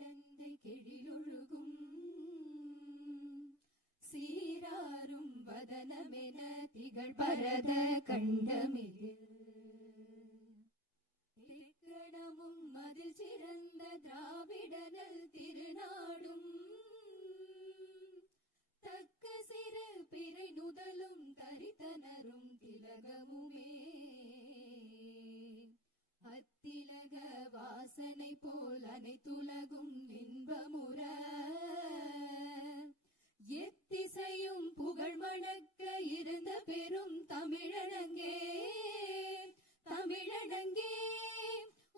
கடந்தை கெழிலொழுகும் சீராரும் வதனமென திகழ் பரத கண்டமில் திக்கணமும் அதில் சிறந்த திராவிடனல் திருநாடும் தக்க சிறு பிறை நுதலும் தரித்தனரும் திலகமுமே அத்திலக வாசனை போல் அனைத்துலகும் இன்பமுற எத்திசையும் புகழ் மணக்க இருந்த பெரும் தமிழனங்கே தமிழனங்கே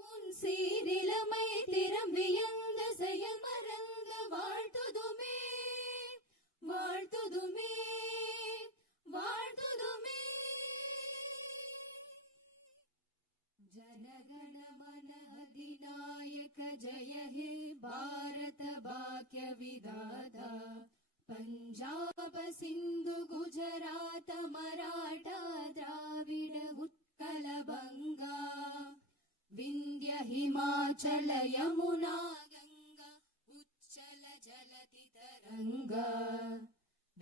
உன் சீரிலமை திறம் வியந்த செயல் மறந்த வாழ்த்துதுமே வாழ்த்துதுமே வாழ்த்துதுமே जनगण मन अधिनायक जय हे भारत भाग्य विधाता पंजाब सिंधु गुजरात मराठा द्राविड उत्कल बंगा विंध्य हिमाचल यमुना गंगा उच्चल जलति तरंगा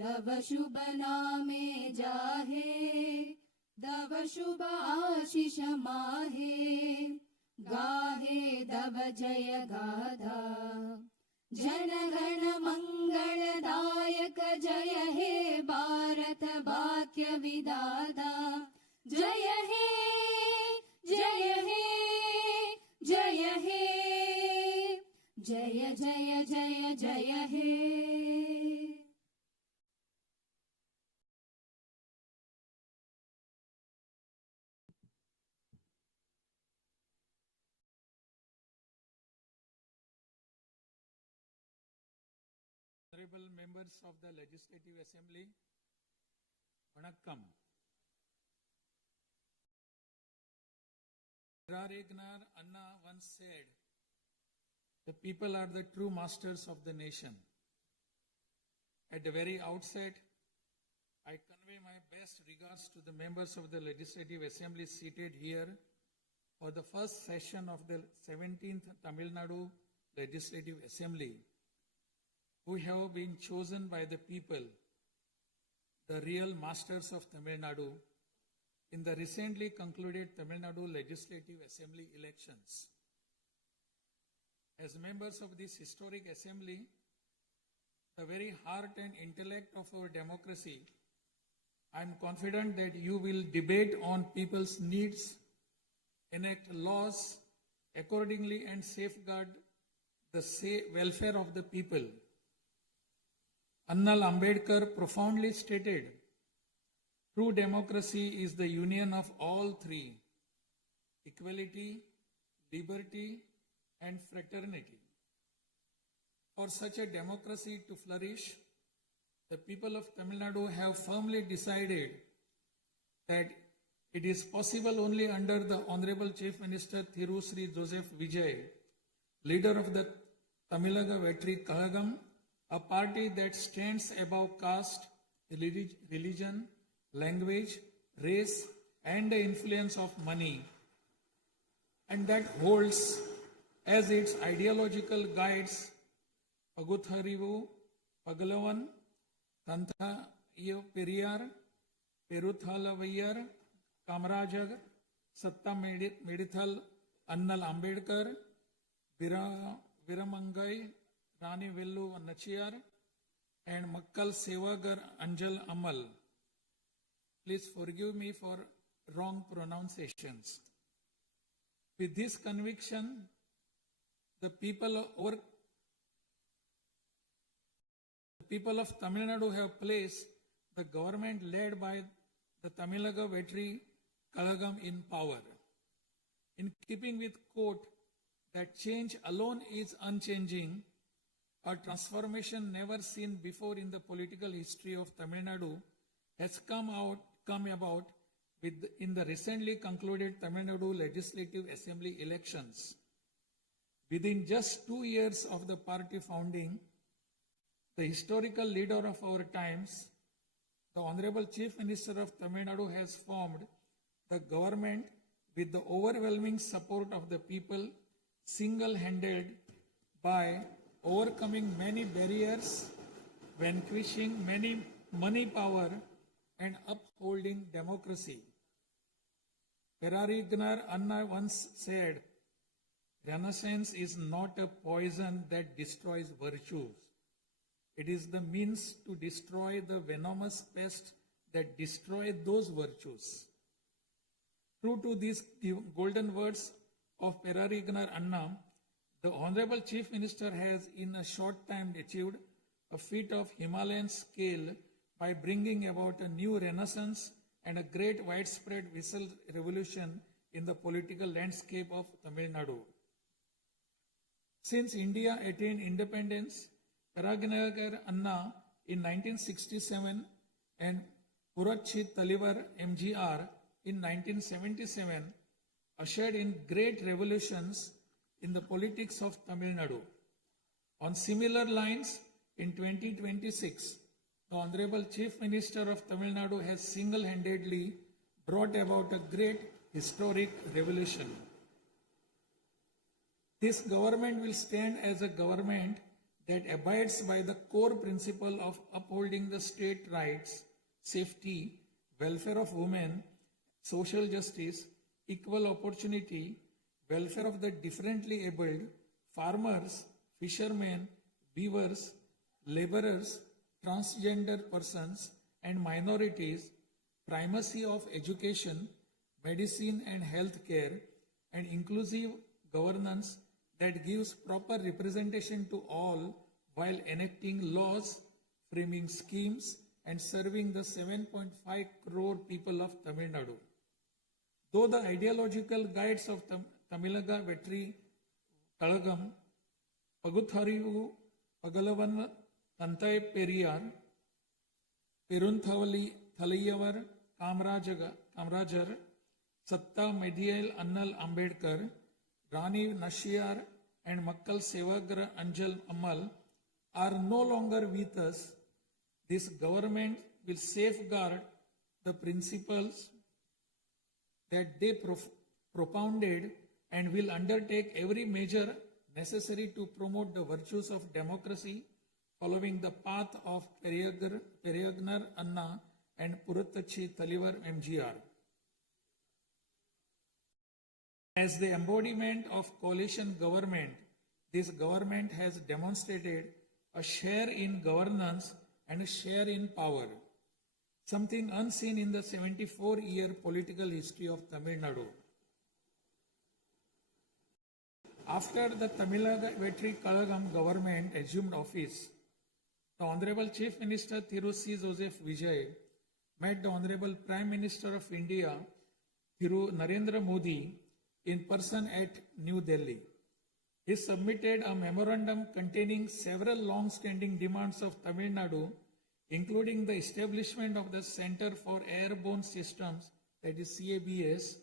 तव शुभ नामे जाहे दव शुभ आशीष माहे गाहे दव जय गाधा जनगण मंगलदायक जय हे भारत भाग्य विधाता जय हे जय हे जय हे जय जय जय जय हे Honorable members of the Legislative Assembly, Vanakkam. RahulGandhi Anna once said, "The people are the true masters of the nation." At the very outset, I convey my best regards to the members of the Legislative Assembly seated here for the first session of the 17th Tamil Nadu Legislative Assembly, who have been chosen by the people, the real masters of Tamil Nadu, in the recently concluded Tamil Nadu Legislative Assembly elections. As members of this historic assembly, the very heart and intellect of our democracy, I am confident that you will debate on people's needs, enact laws accordingly, and safeguard the welfare of the people. Annamalai Ambedkar profoundly stated, "True democracy is the union of all three: equality, liberty, and fraternity." For such a democracy to flourish, the people of Tamil Nadu have firmly decided that it is possible only under the Honorable Chief Minister CMJosephVijay, leader of the TamilagaVettriKazhagam, a party that stands above caste, religion, language, race, and the influence of money, and that holds as its ideological guides Pagutharivu, Pagalavan, Tantha Periyar, Peruthalavayar, Kamarajar, Satta Medithal, Annamalai Ambedkar, Viramangai, Rani Vellu Nachiyar, and Makkal Sevagar Anjal Amal. Please forgive me for wrong pronunciations. With this conviction, the people of Tamil Nadu have placed the government led by the TamilagaVettriKazhagam in power. In keeping with quote that change alone is unchanging, a transformation never seen before in the political history of Tamil Nadu has come about in the recently concluded Tamil Nadu Legislative Assembly elections. Within just 2 years of the party founding, the historical leader of our times, the Honorable Chief Minister of Tamil Nadu, has formed the government with the overwhelming support of the people, single-handed by overcoming many barriers, vanquishing many money power, and upholding democracy. Perarignar Anna once said, Renaissance is not a poison that destroys virtues. It is the means to destroy the venomous pest that destroy those virtues. True to these golden words of Perarignar Anna, the Honorable Chief Minister has in a short time achieved a feat of Himalayan scale by bringing about a new renaissance and a great widespread visual revolution in the political landscape of Tamil Nadu. Since India attained independence, Perarignar Anna in 1967 and Puratchi Talivar MGR in 1977 ushered in great revolutions in the politics of Tamil Nadu. On similar lines, in 2026, the Honorable Chief Minister of Tamil Nadu has single-handedly brought about a great historic revolution. This government will stand as a government that abides by the core principle of upholding the state rights, safety, welfare of women, social justice, equal opportunity, welfare of the differently abled, farmers, fishermen, weavers, laborers, transgender persons and minorities, primacy of education, medicine and health care, and inclusive governance that gives proper representation to all while enacting laws, framing schemes, and serving the 7.5 crore people of Tamil Nadu. Though the ideological guides of TamilagaVettriKazhagam, Pagutharivu, Pagalavan, Tantai Periyar, Perunthavali Thalayavar, Kamrajar, Satta Medial Annal Ambedkar, Rani Nashiyar, and Makkal Sevagra Anjal Amal are no longer with us, this government will safeguard the principles that they propounded and will undertake every measure necessary to promote the virtues of democracy following the path of Perarignar Anna and Puratchi Talivar MGR. As the embodiment of coalition government, this government has demonstrated a share in governance and a share in power, something unseen in the 74-year political history of Tamil Nadu. After the TamilagaVettriKazhagam government assumed office, the Honorable Chief Minister CMJosephVijay met the Honorable Prime Minister of India, NarendraModi, in person at New Delhi. He submitted a memorandum containing several long-standing demands of Tamil Nadu, including the establishment of the Center for Airborne Systems, that is CABS,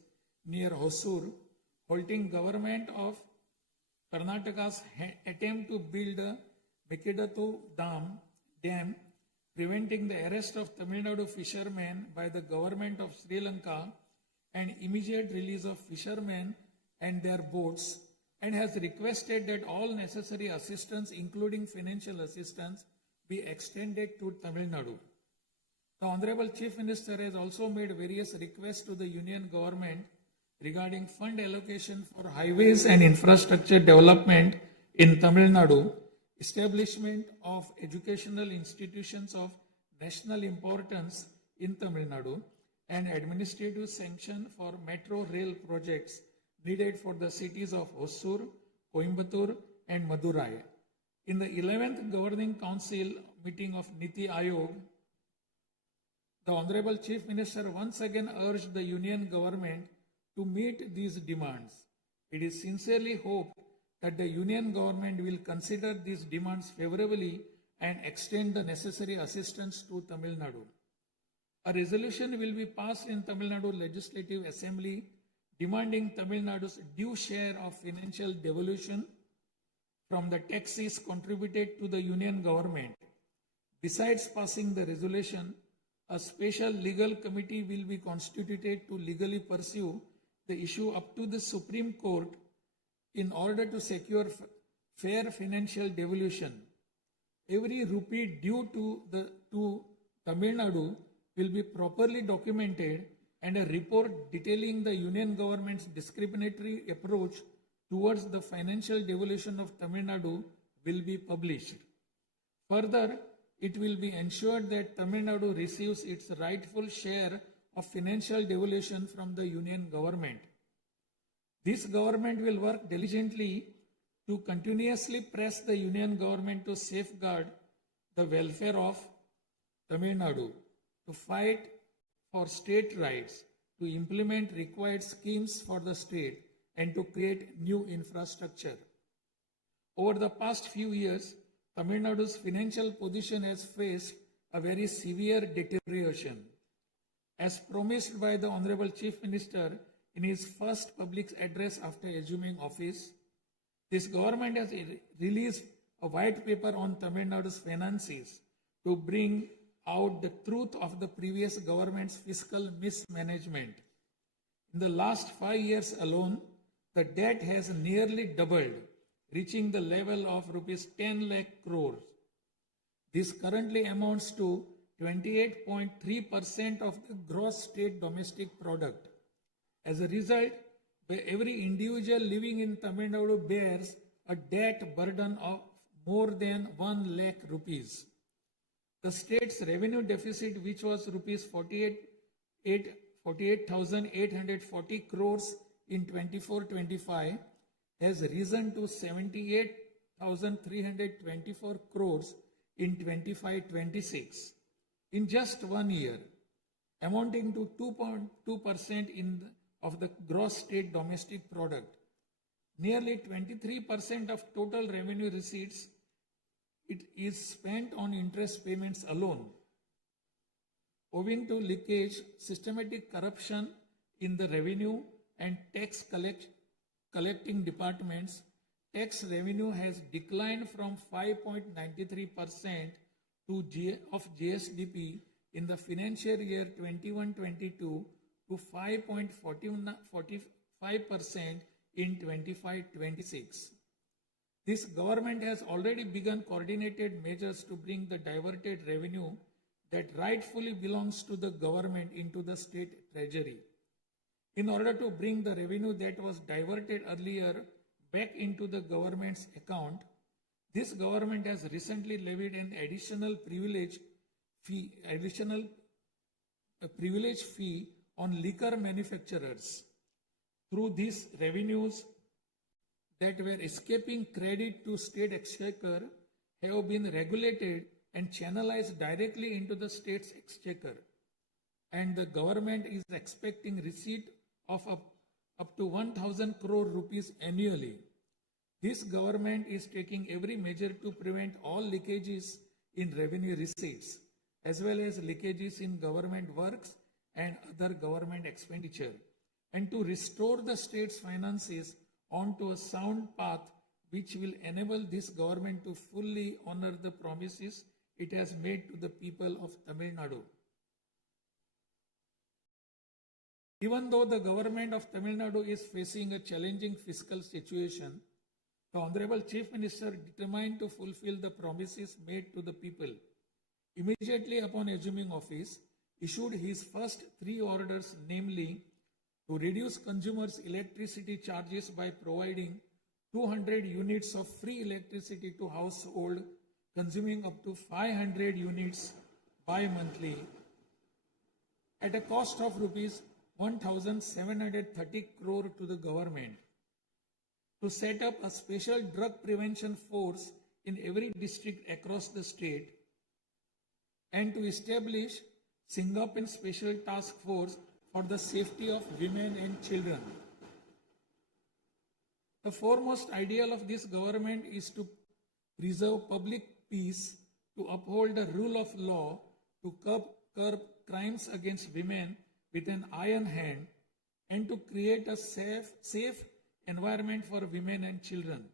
near Hosur, halting government of Karnataka's attempt to build a Mekidatu Dam, preventing the arrest of Tamil Nadu fishermen by the government of Sri Lanka and immediate release of fishermen and their boats, and has requested that all necessary assistance, including financial assistance, be extended to Tamil Nadu. The Honorable Chief Minister has also made various requests to the Union government regarding fund allocation for highways and infrastructure development in Tamil Nadu, establishment of educational institutions of national importance in Tamil Nadu, and administrative sanction for metro rail projects needed for the cities of Hosur, Coimbatore, and Madurai. In the 11th Governing Council meeting of Niti Ayog, the Honorable Chief Minister once again urged the Union government to meet these demands. It is sincerely hoped that the Union government will consider these demands favorably and extend the necessary assistance to Tamil Nadu. A resolution will be passed in Tamil Nadu Legislative Assembly demanding Tamil Nadu's due share of financial devolution from the taxes contributed to the Union government. Besides passing the resolution, a special legal committee will be constituted to legally pursue the issue up to the Supreme Court in order to secure fair financial devolution. Every rupee due to Tamil Nadu will be properly documented, and a report detailing the union government's discriminatory approach towards the financial devolution of Tamil Nadu will be published. Further, it will be ensured that Tamil Nadu receives its rightful share of financial devolution from the union government. This government will work diligently to continuously press the union government to safeguard the welfare of Tamil Nadu, to fight for state rights, to implement required schemes for the state, and to create new infrastructure. Over the past few years, Tamil Nadu's financial position has faced a very severe deterioration. As promised by the Honorable Chief Minister in his first public address after assuming office, this government has released a white paper on Tamil Nadu's finances to bring out the truth of the previous government's fiscal mismanagement. In the last 5 years alone, the debt has nearly doubled, reaching the level of rupees 10 lakh crores. This currently amounts to 28.3% of the gross state domestic product. As a result, every individual living in Tamil Nadu bears a debt burden of more than 1 lakh rupees. The state's revenue deficit, which was rupees 48,840 crores in 24-25, has risen to 78,324 crores in 25-26 in just 1 year, amounting to 2.2% of the gross state domestic product. Nearly 23% of total revenue receipts it is spent on interest payments alone. Owing to leakage, systematic corruption in the revenue and tax collecting departments, tax revenue has declined from 5.93% of GSDP in the financial year 21-22 to 5.45% in 25-26. This government has already begun coordinated measures to bring the diverted revenue that rightfully belongs to the government into the state treasury. In order to bring the revenue that was diverted earlier back into the government's account, this government has recently levied an additional privilege fee on liquor manufacturers. Through these revenues that were escaping credit to state exchequer have been regulated and channelized directly into the state's exchequer, and the government is expecting receipt of up to 1,000 crore rupees annually. This government is taking every measure to prevent all leakages in revenue receipts, as well as leakages in government works and other government expenditure, and to restore the state's finances onto a sound path which will enable this government to fully honor the promises it has made to the people of Tamil Nadu. Even though the government of Tamil Nadu is facing a challenging fiscal situation, the Honorable Chief Minister, determined to fulfill the promises made to the people, immediately upon assuming office, issued his first 3 orders, namely, to reduce consumers' electricity charges by providing 200 units of free electricity to household consuming up to 500 units bi-monthly at a cost of rupees 1,730 crore to the government, to set up a special drug prevention force in every district across the state, and to establish Singaporean Special Task Force for the safety of women and children. The foremost ideal of this government is to preserve public peace, to uphold the rule of law, to curb crimes against women with an iron hand, and to create a safe environment for women and children.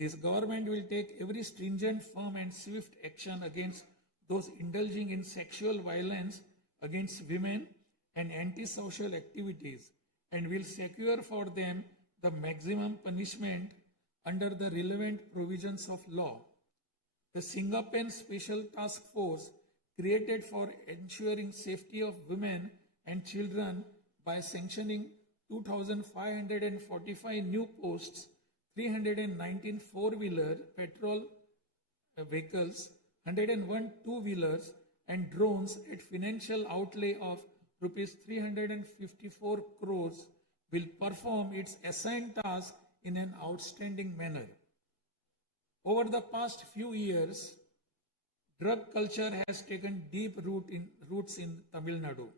This government will take every stringent, firm and swift action against those indulging in sexual violence against women and antisocial activities, and will secure for them the maximum punishment under the relevant provisions of law. The Singapen Special Task Force created for ensuring safety of women and children by sanctioning 2,545 new posts, 319 four-wheeler patrol vehicles, 101 two-wheelers and drones at financial outlay of rupees 354 crores will perform its assigned task in an outstanding manner. Over the past few years, drug culture has taken deep roots in Tamil Nadu.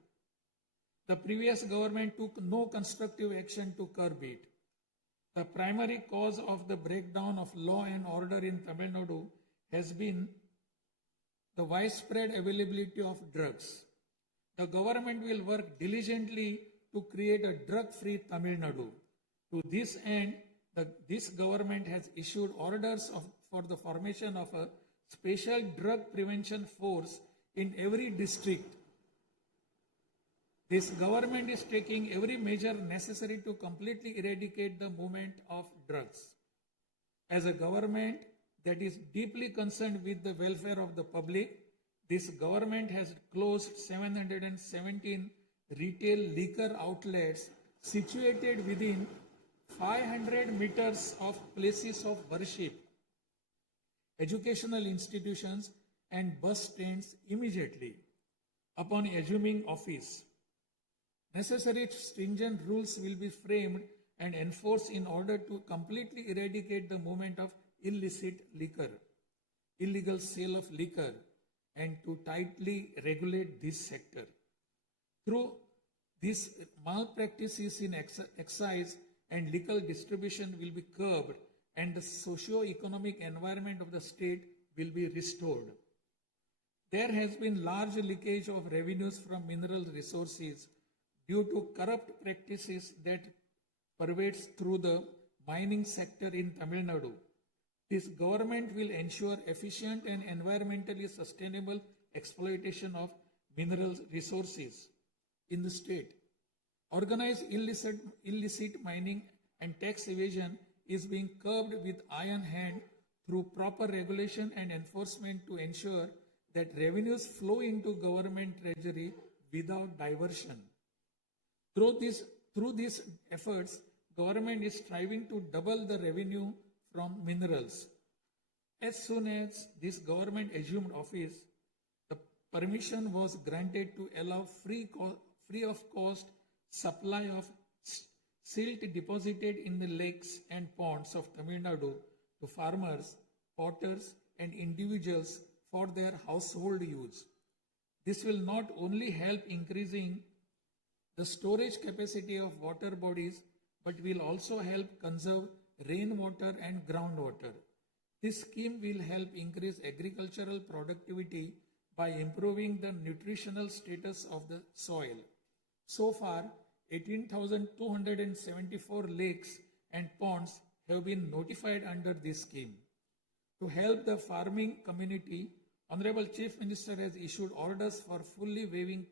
The previous government took no constructive action to curb it. The primary cause of the breakdown of law and order in Tamil Nadu has been the widespread availability of drugs. The government will work diligently to create a drug-free Tamil Nadu. To this end, this government has issued orders for the formation of a special drug prevention force in every district. This government is taking every measure necessary to completely eradicate the movement of drugs. As a government that is deeply concerned with the welfare of the public, this government has closed 717 retail liquor outlets situated within 500 meters of places of worship, educational institutions and bus stands immediately upon assuming office. Necessary stringent rules will be framed and enforced in order to completely eradicate the movement of illicit liquor, illegal sale of liquor, and to tightly regulate this sector. Through these malpractices in excise and liquor distribution will be curbed and the socio-economic environment of the state will be restored. There has been large leakage of revenues from mineral resources due to corrupt practices that pervades through the mining sector in Tamil Nadu. This government will ensure efficient and environmentally sustainable exploitation of mineral resources in the state. Organized illicit mining and tax evasion is being curbed with iron hand through proper regulation and enforcement to ensure that revenues flow into government treasury without diversion. Through these efforts, government is striving to double the revenue from minerals. As soon as this government assumed office, the permission was granted to allow free of cost supply of silt deposited in the lakes and ponds of Tamil Nadu to farmers, potters and individuals for their household use. This will not only help increasing the storage capacity of water bodies, but will also help conserve rainwater and groundwater. This scheme will help increase agricultural productivity by improving the nutritional status of the soil. So far, 18,274 lakes and ponds have been notified under this scheme. To help the farming community, Honorable Chief Minister has issued orders for fully waiving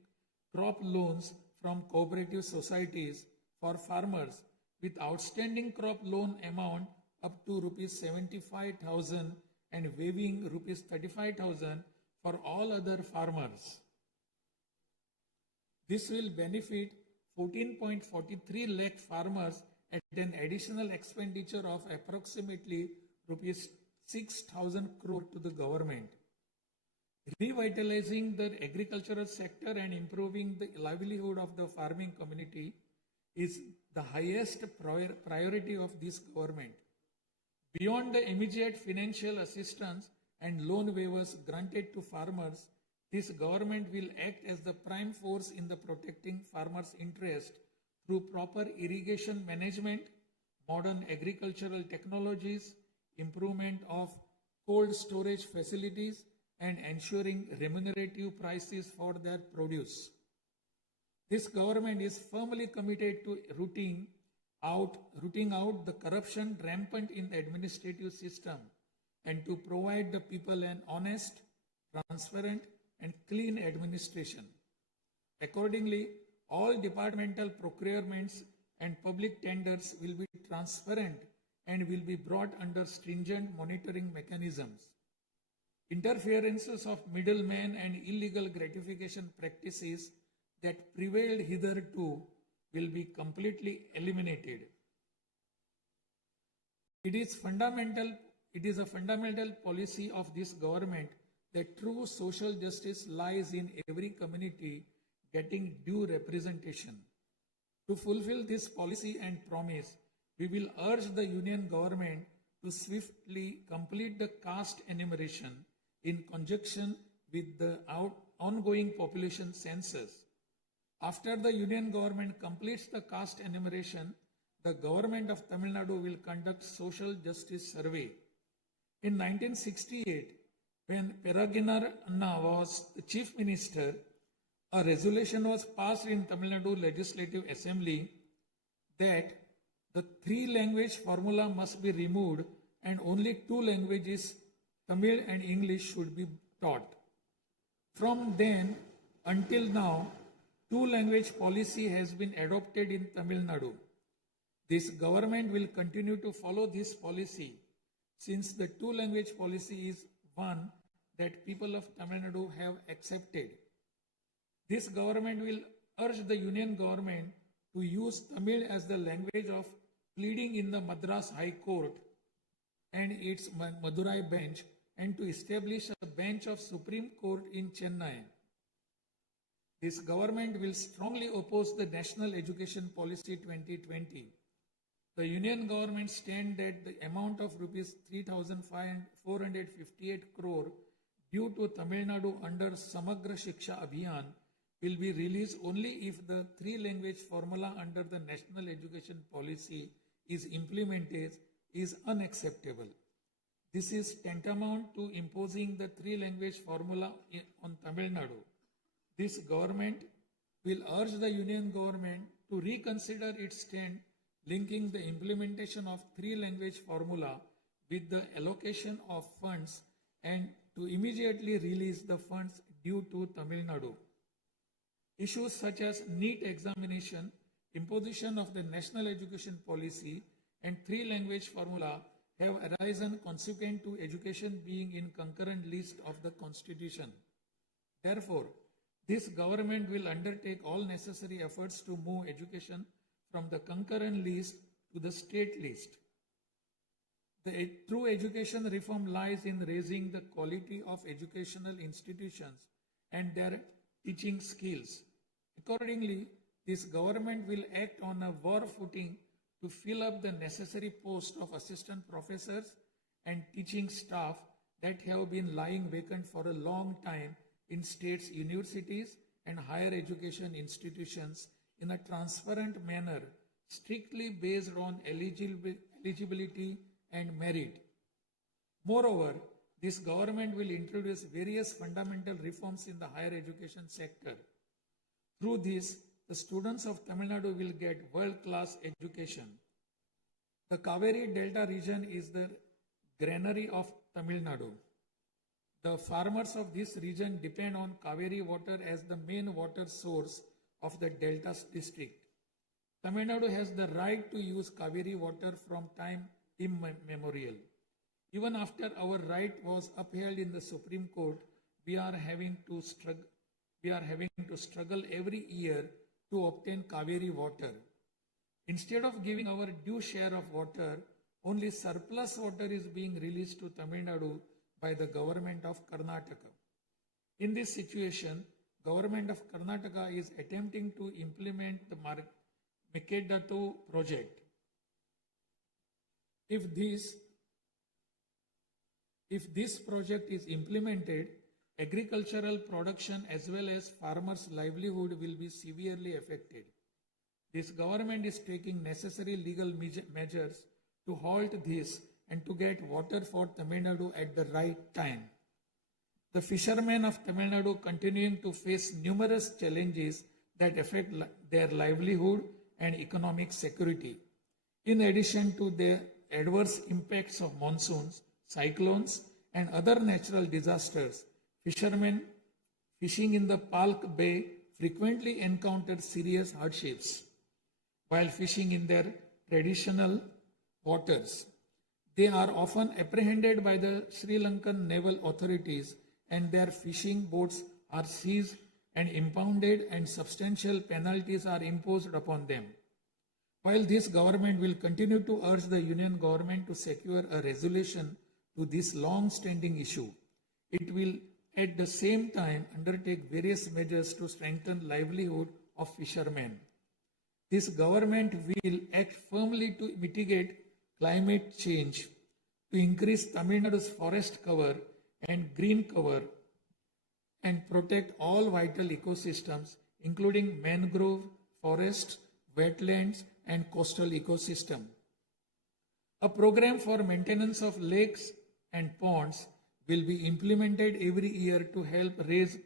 crop loans from cooperative societies for farmers with outstanding crop loan amount up to rupees 75,000 and waiving rupees 35,000 for all other farmers. This will benefit 14.43 lakh farmers at an additional expenditure of approximately rupees 6,000 crore to the government. Revitalizing the agricultural sector and improving the livelihood of the farming community is the highest priority of this government. Beyond the immediate financial assistance and loan waivers granted to farmers, this government will act as the prime force in the protecting farmers' interest through proper irrigation management, modern agricultural technologies, improvement of cold storage facilities, and ensuring remunerative prices for their produce. This government is firmly committed to rooting out the corruption rampant in the administrative system and to provide the people an honest, transparent, and clean administration. Accordingly, all departmental procurements and public tenders will be transparent and will be brought under stringent monitoring mechanisms. Interferences of middlemen and illegal gratification practices that prevailed hitherto will be completely eliminated. It is a fundamental policy of this government that true social justice lies in every community getting due representation. To fulfill this policy and promise, we will urge the Union government to swiftly complete the caste enumeration in conjunction with the ongoing population census. After the Union government completes the caste enumeration, the government of Tamil Nadu will conduct social justice survey. In 1968, when Peregrine Anna was the Chief Minister, a resolution was passed in Tamil Nadu Legislative Assembly that the 3-language formula must be removed and only 2 languages, Tamil and English, should be taught. From then until now, 2-language policy has been adopted in Tamil Nadu. This government will continue to follow this policy since the 2-language policy is one that people of Tamil Nadu have accepted. This government will urge the Union government to use Tamil as the language of pleading in the Madras High Court and its Madurai bench, and to establish a bench of Supreme Court in Chennai. This government will strongly oppose the National Education Policy 2020. The Union government stand that the amount of rupees 3,458 crore due to Tamil Nadu under Samagra Shiksha Abhiyan will be released only if the 3-language formula under the National Education Policy is implemented is unacceptable. This is tantamount to imposing the 3-language formula on Tamil Nadu. This government will urge the Union government to reconsider its stand linking the implementation of 3-language formula with the allocation of funds and to immediately release the funds due to Tamil Nadu. Issues such as NEET examination, imposition of the National Education Policy, and 3-language formula have arisen consequent to education being in concurrent list of the Constitution. Therefore, this government will undertake all necessary efforts to move education from the concurrent list to the state list. The true education reform lies in raising the quality of educational institutions and their teaching skills. Accordingly, this government will act on a war footing to fill up the necessary posts of assistant professors and teaching staff that have been lying vacant for a long time in states' universities and higher education institutions in a transparent manner, strictly based on eligibility and merit. Moreover, this government will introduce various fundamental reforms in the higher education sector. Through this, the students of Tamil Nadu will get world-class education. The Kaveri Delta region is the granary of Tamil Nadu. The farmers of this region depend on Kaveri water as the main water source of the Delta district. Tamil Nadu has the right to use Kaveri water from time immemorial. Even after our right was upheld in the Supreme Court, we are having to struggle every year to obtain Kaveri water. Instead of giving our due share of water, only surplus water is being released to Tamil Nadu by the government of Karnataka. In this situation, government of Karnataka is attempting to implement the Mekedatu project. If this project is implemented, agricultural production as well as farmers' livelihood will be severely affected. This government is taking necessary legal measures to halt this and to get water for Tamil Nadu at the right time. The fishermen of Tamil Nadu continuing to face numerous challenges that affect their livelihood and economic security. In addition to the adverse impacts of monsoons, cyclones, and other natural disasters, fishermen fishing in the Palk Bay frequently encounter serious hardships while fishing in their traditional waters. They are often apprehended by the Sri Lankan naval authorities and their fishing boats are seized and impounded and substantial penalties are imposed upon them. While this government will continue to urge the union government to secure a resolution to this long-standing issue, it will at the same time undertake various measures to strengthen livelihood of fishermen. This government will act firmly to mitigate climate change, to increase Tamil Nadu's forest cover and green cover, and protect all vital ecosystems, including mangrove, forests, wetlands, and coastal ecosystem. A program for maintenance of lakes and ponds will be implemented every year to help raise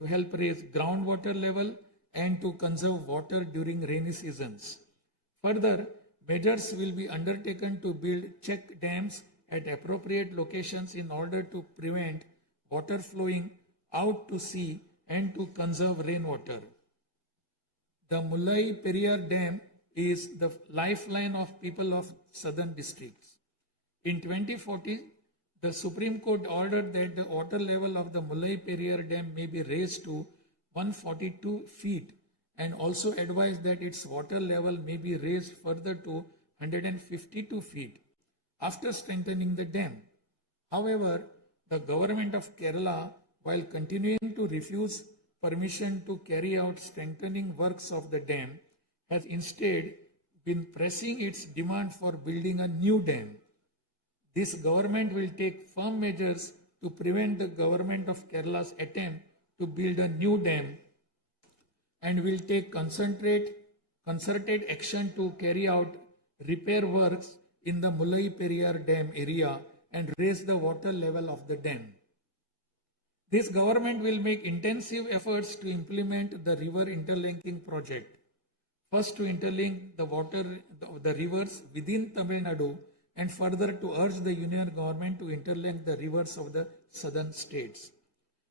groundwater level and to conserve water during rainy seasons. Further, measures will be undertaken to build check dams at appropriate locations in order to prevent water flowing out to sea and to conserve rainwater. The Mullai Periyar Dam is the lifeline of people of southern districts. In 2040, the Supreme Court ordered that the water level of the Mullai Periyar Dam may be raised to 142 feet and also advised that its water level may be raised further to 152 feet after strengthening the dam. However, the government of Kerala, while continuing to refuse permission to carry out strengthening works of the dam, has instead been pressing its demand for building a new dam. This government will take firm measures to prevent the government of Kerala's attempt to build a new dam and will take concerted action to carry out repair works in the Mullai Periyar Dam area and raise the water level of the dam. This government will make intensive efforts to implement the river interlinking project. First, to interlink the rivers within Tamil Nadu, and further to urge the union government to interlink the rivers of the southern states.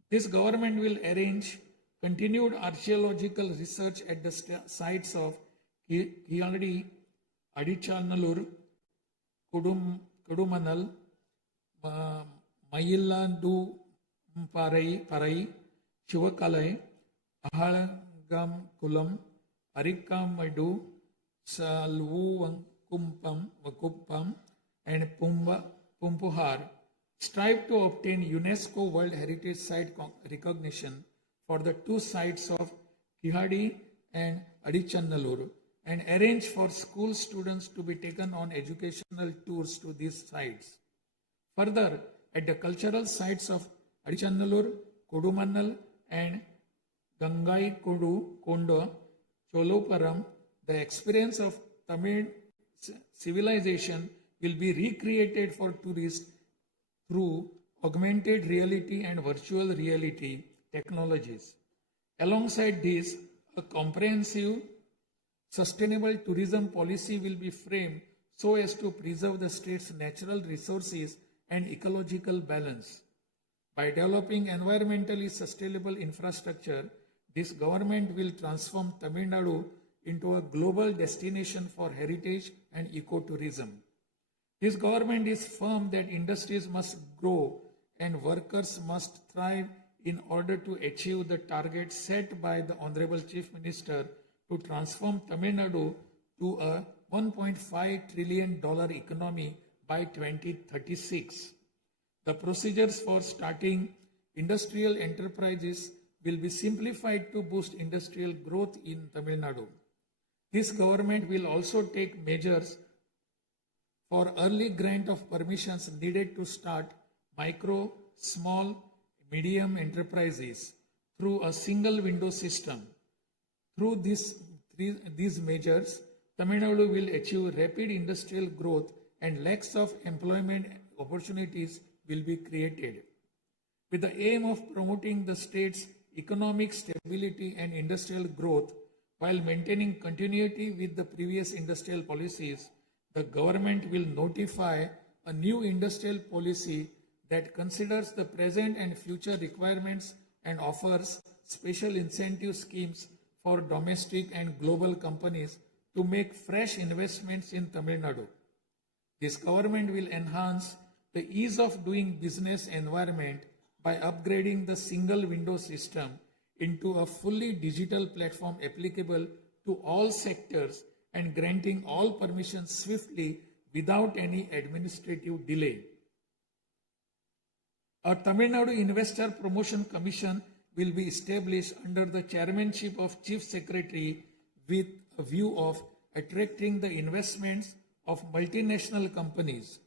This government will arrange continued archaeological research at the sites of Kiyadi, Adichanallur, Kudumanal, Mayillandu Parai, Chivakalai, Ahalagam Kulam, Arikamadu, Salvukumpam, and Pumpuhar strive to obtain UNESCO World Heritage Site recognition for the two sites of Kihadi and Adichanallur and arrange for school students to be taken on educational tours to these sites. Further, at the cultural sites of Adichanallur, Kodumannal and Gangai Kondo, Choloparam, the experience of Tamil civilization will be recreated for tourists through augmented reality and virtual reality technologies. Alongside this, a comprehensive, sustainable tourism policy will be framed so as to preserve the state's natural resources and ecological balance. By developing environmentally sustainable infrastructure, this government will transform Tamil Nadu into a global destination for heritage and ecotourism. This government is firm that industries must grow and workers must thrive in order to achieve the target set by the Honorable Chief Minister to transform Tamil Nadu to a $1.5 trillion economy by 2036. The procedures for starting industrial enterprises will be simplified to boost industrial growth in Tamil Nadu. This government will also take measures for early grant of permissions needed to start micro, small, medium enterprises through a single window system. Through these measures, Tamil Nadu will achieve rapid industrial growth and lakhs of employment opportunities will be created. With the aim of promoting the state's economic stability and industrial growth while maintaining continuity with the previous industrial policies, the government will notify a new industrial policy that considers the present and future requirements and offers special incentive schemes for domestic and global companies to make fresh investments in Tamil Nadu. This government will enhance the ease of doing business environment by upgrading the single window system into a fully digital platform applicable to all sectors and granting all permissions swiftly without any administrative delay. A Tamil Nadu Investor Promotion Commission will be established under the chairmanship of Chief Secretary with a view of attracting the investments of multinational companies.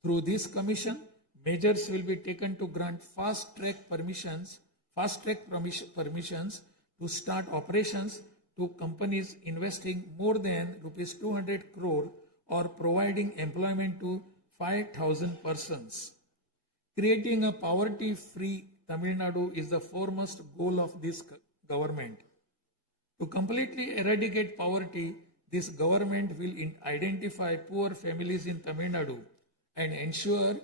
Through this commission, measures will be taken to grant fast-track permissions to start operations to companies investing more than rupees 200 crore or providing employment to 5,000 persons. Creating a poverty-free Tamil Nadu is the foremost goal of this government. To completely eradicate poverty, this government will identify poor families in Tamil Nadu and ensure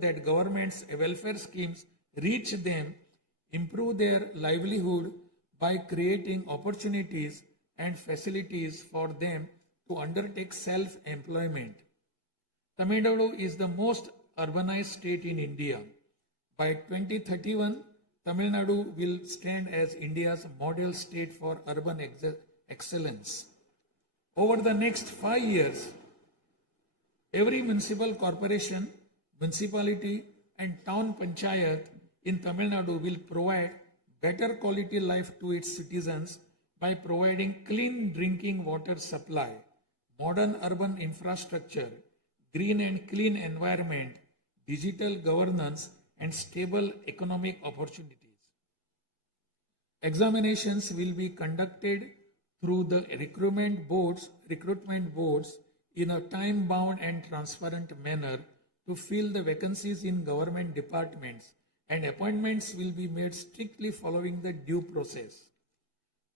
that government's welfare schemes reach them, improve their livelihood by creating opportunities and facilities for them to undertake self-employment. Tamil Nadu is the most urbanized state in India. By 2031, Tamil Nadu will stand as India's model state for urban excellence. Over the next 5 years, every municipal corporation, municipality and town panchayat in Tamil Nadu will provide better quality life to its citizens by providing clean drinking water supply, modern urban infrastructure, green and clean environment, digital governance, and stable economic opportunities. Examinations will be conducted through the recruitment boards in a time-bound and transparent manner to fill the vacancies in government departments, and appointments will be made strictly following the due process.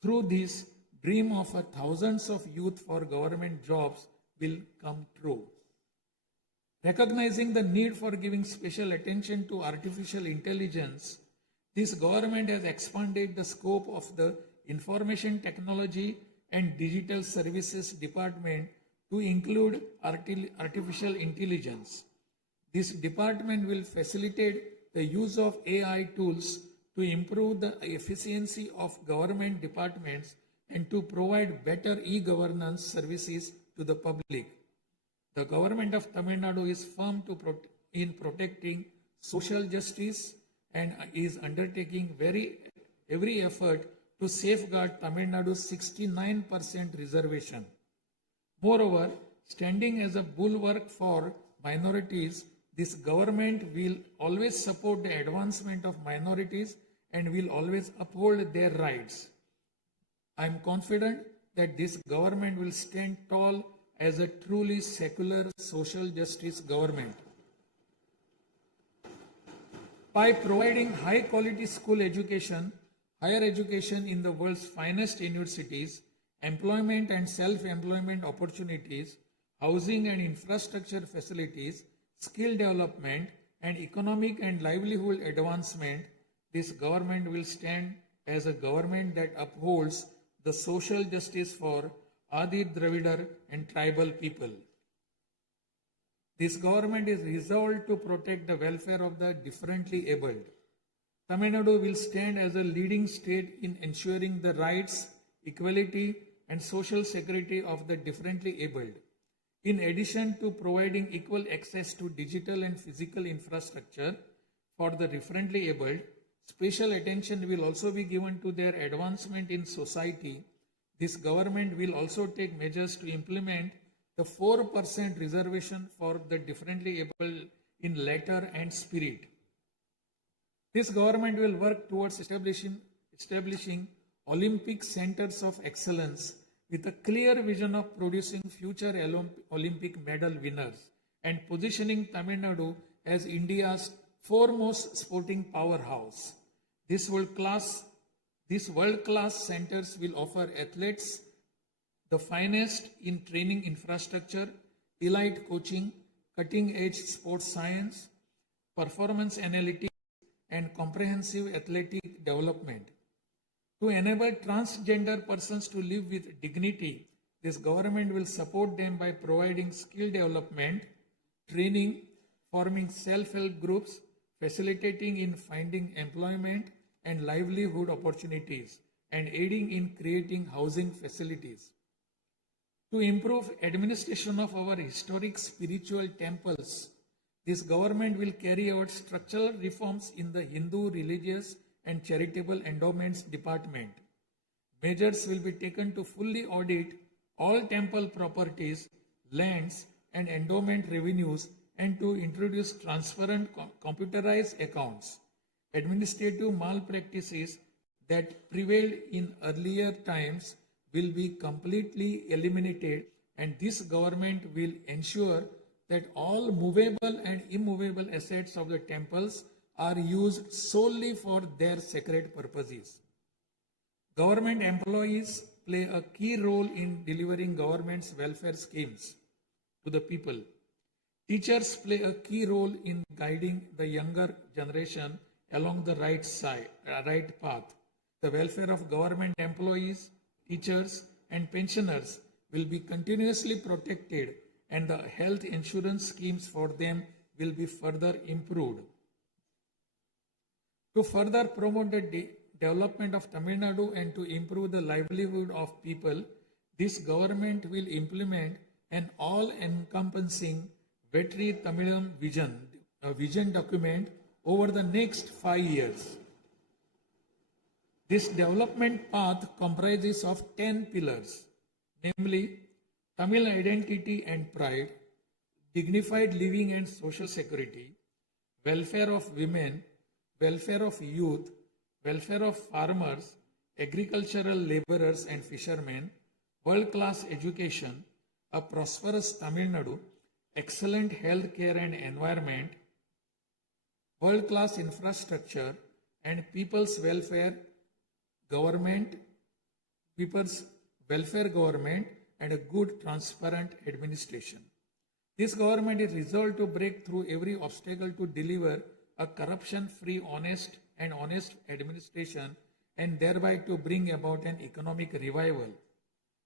Through this, dream of thousands of youth for government jobs will come true. Recognizing the need for giving special attention to artificial intelligence, this government has expanded the scope of the Information Technology and Digital Services Department to include artificial intelligence. This department will facilitate the use of AI tools to improve the efficiency of government departments and to provide better e-governance services to the public. The government of Tamil Nadu is firm in protecting social justice and is undertaking every effort to safeguard Tamil Nadu's 69% reservation. Moreover, standing as a bulwark for minorities, this government will always support the advancement of minorities and will always uphold their rights. I am confident that this government will stand tall as a truly secular social justice government. By providing high quality school education, higher education in the world's finest universities, employment and self-employment opportunities, housing and infrastructure facilities, skill development, and economic and livelihood advancement, this government will stand as a government that upholds the social justice for Adi Dravidar and tribal people. This government is resolved to protect the welfare of the differently abled. Tamil Nadu will stand as a leading state in ensuring the rights, equality, and social security of the differently abled. In addition to providing equal access to digital and physical infrastructure for the differently abled, special attention will also be given to their advancement in society. This government will also take measures to implement the 4% reservation for the differently able in letter and spirit. This government will work towards establishing Olympic centers of excellence with a clear vision of producing future Olympic medal winners and positioning Tamil Nadu as India's foremost sporting powerhouse. These world-class centers will offer athletes the finest in training infrastructure, elite coaching, cutting-edge sports science, performance analytics, and comprehensive athletic development. To enable transgender persons to live with dignity, this government will support them by providing skill development, training, forming self-help groups, facilitating in finding employment and livelihood opportunities, and aiding in creating housing facilities. To improve administration of our historic spiritual temples, this government will carry out structural reforms in the Hindu religious and charitable endowments department. Measures will be taken to fully audit all temple properties, lands, and endowment revenues and to introduce transparent computerized accounts. Administrative malpractices that prevailed in earlier times will be completely eliminated, and this government will ensure that all movable and immovable assets of the temples are used solely for their sacred purposes. Government employees play a key role in delivering government's welfare schemes to the people. Teachers play a key role in guiding the younger generation along the right path. The welfare of government employees, teachers, and pensioners will be continuously protected, and the health insurance schemes for them will be further improved. To further promote the development of Tamil Nadu and to improve the livelihood of people, this government will implement an all-encompassing Vettri Tamilam vision document over the next 5 years. This development path comprises of 10 pillars, namely Tamil identity and pride, dignified living and social security, welfare of women, welfare of youth, welfare of farmers, agricultural laborers and fishermen, world-class education, a prosperous Tamil Nadu, excellent health care and environment, world-class infrastructure, and people's welfare government, and a good transparent administration. This government is resolved to break through every obstacle to deliver a corruption-free, honest administration and thereby to bring about an economic revival.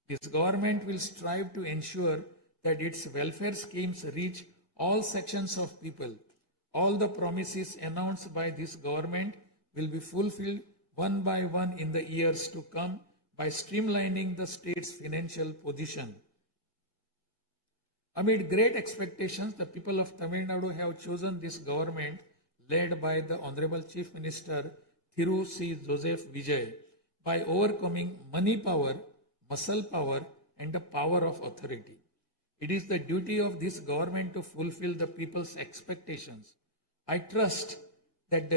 This government will strive to ensure that its welfare schemes reach all sections of people. All the promises announced by this government will be fulfilled one by one in the years to come by streamlining the state's financial position. Amid great expectations, the people of Tamil Nadu have chosen this government led by the Honorable Chief Minister CMJosephVijay by overcoming money power, muscle power, and the power of authority. It is the duty of this government to fulfill the people's expectations. I trust that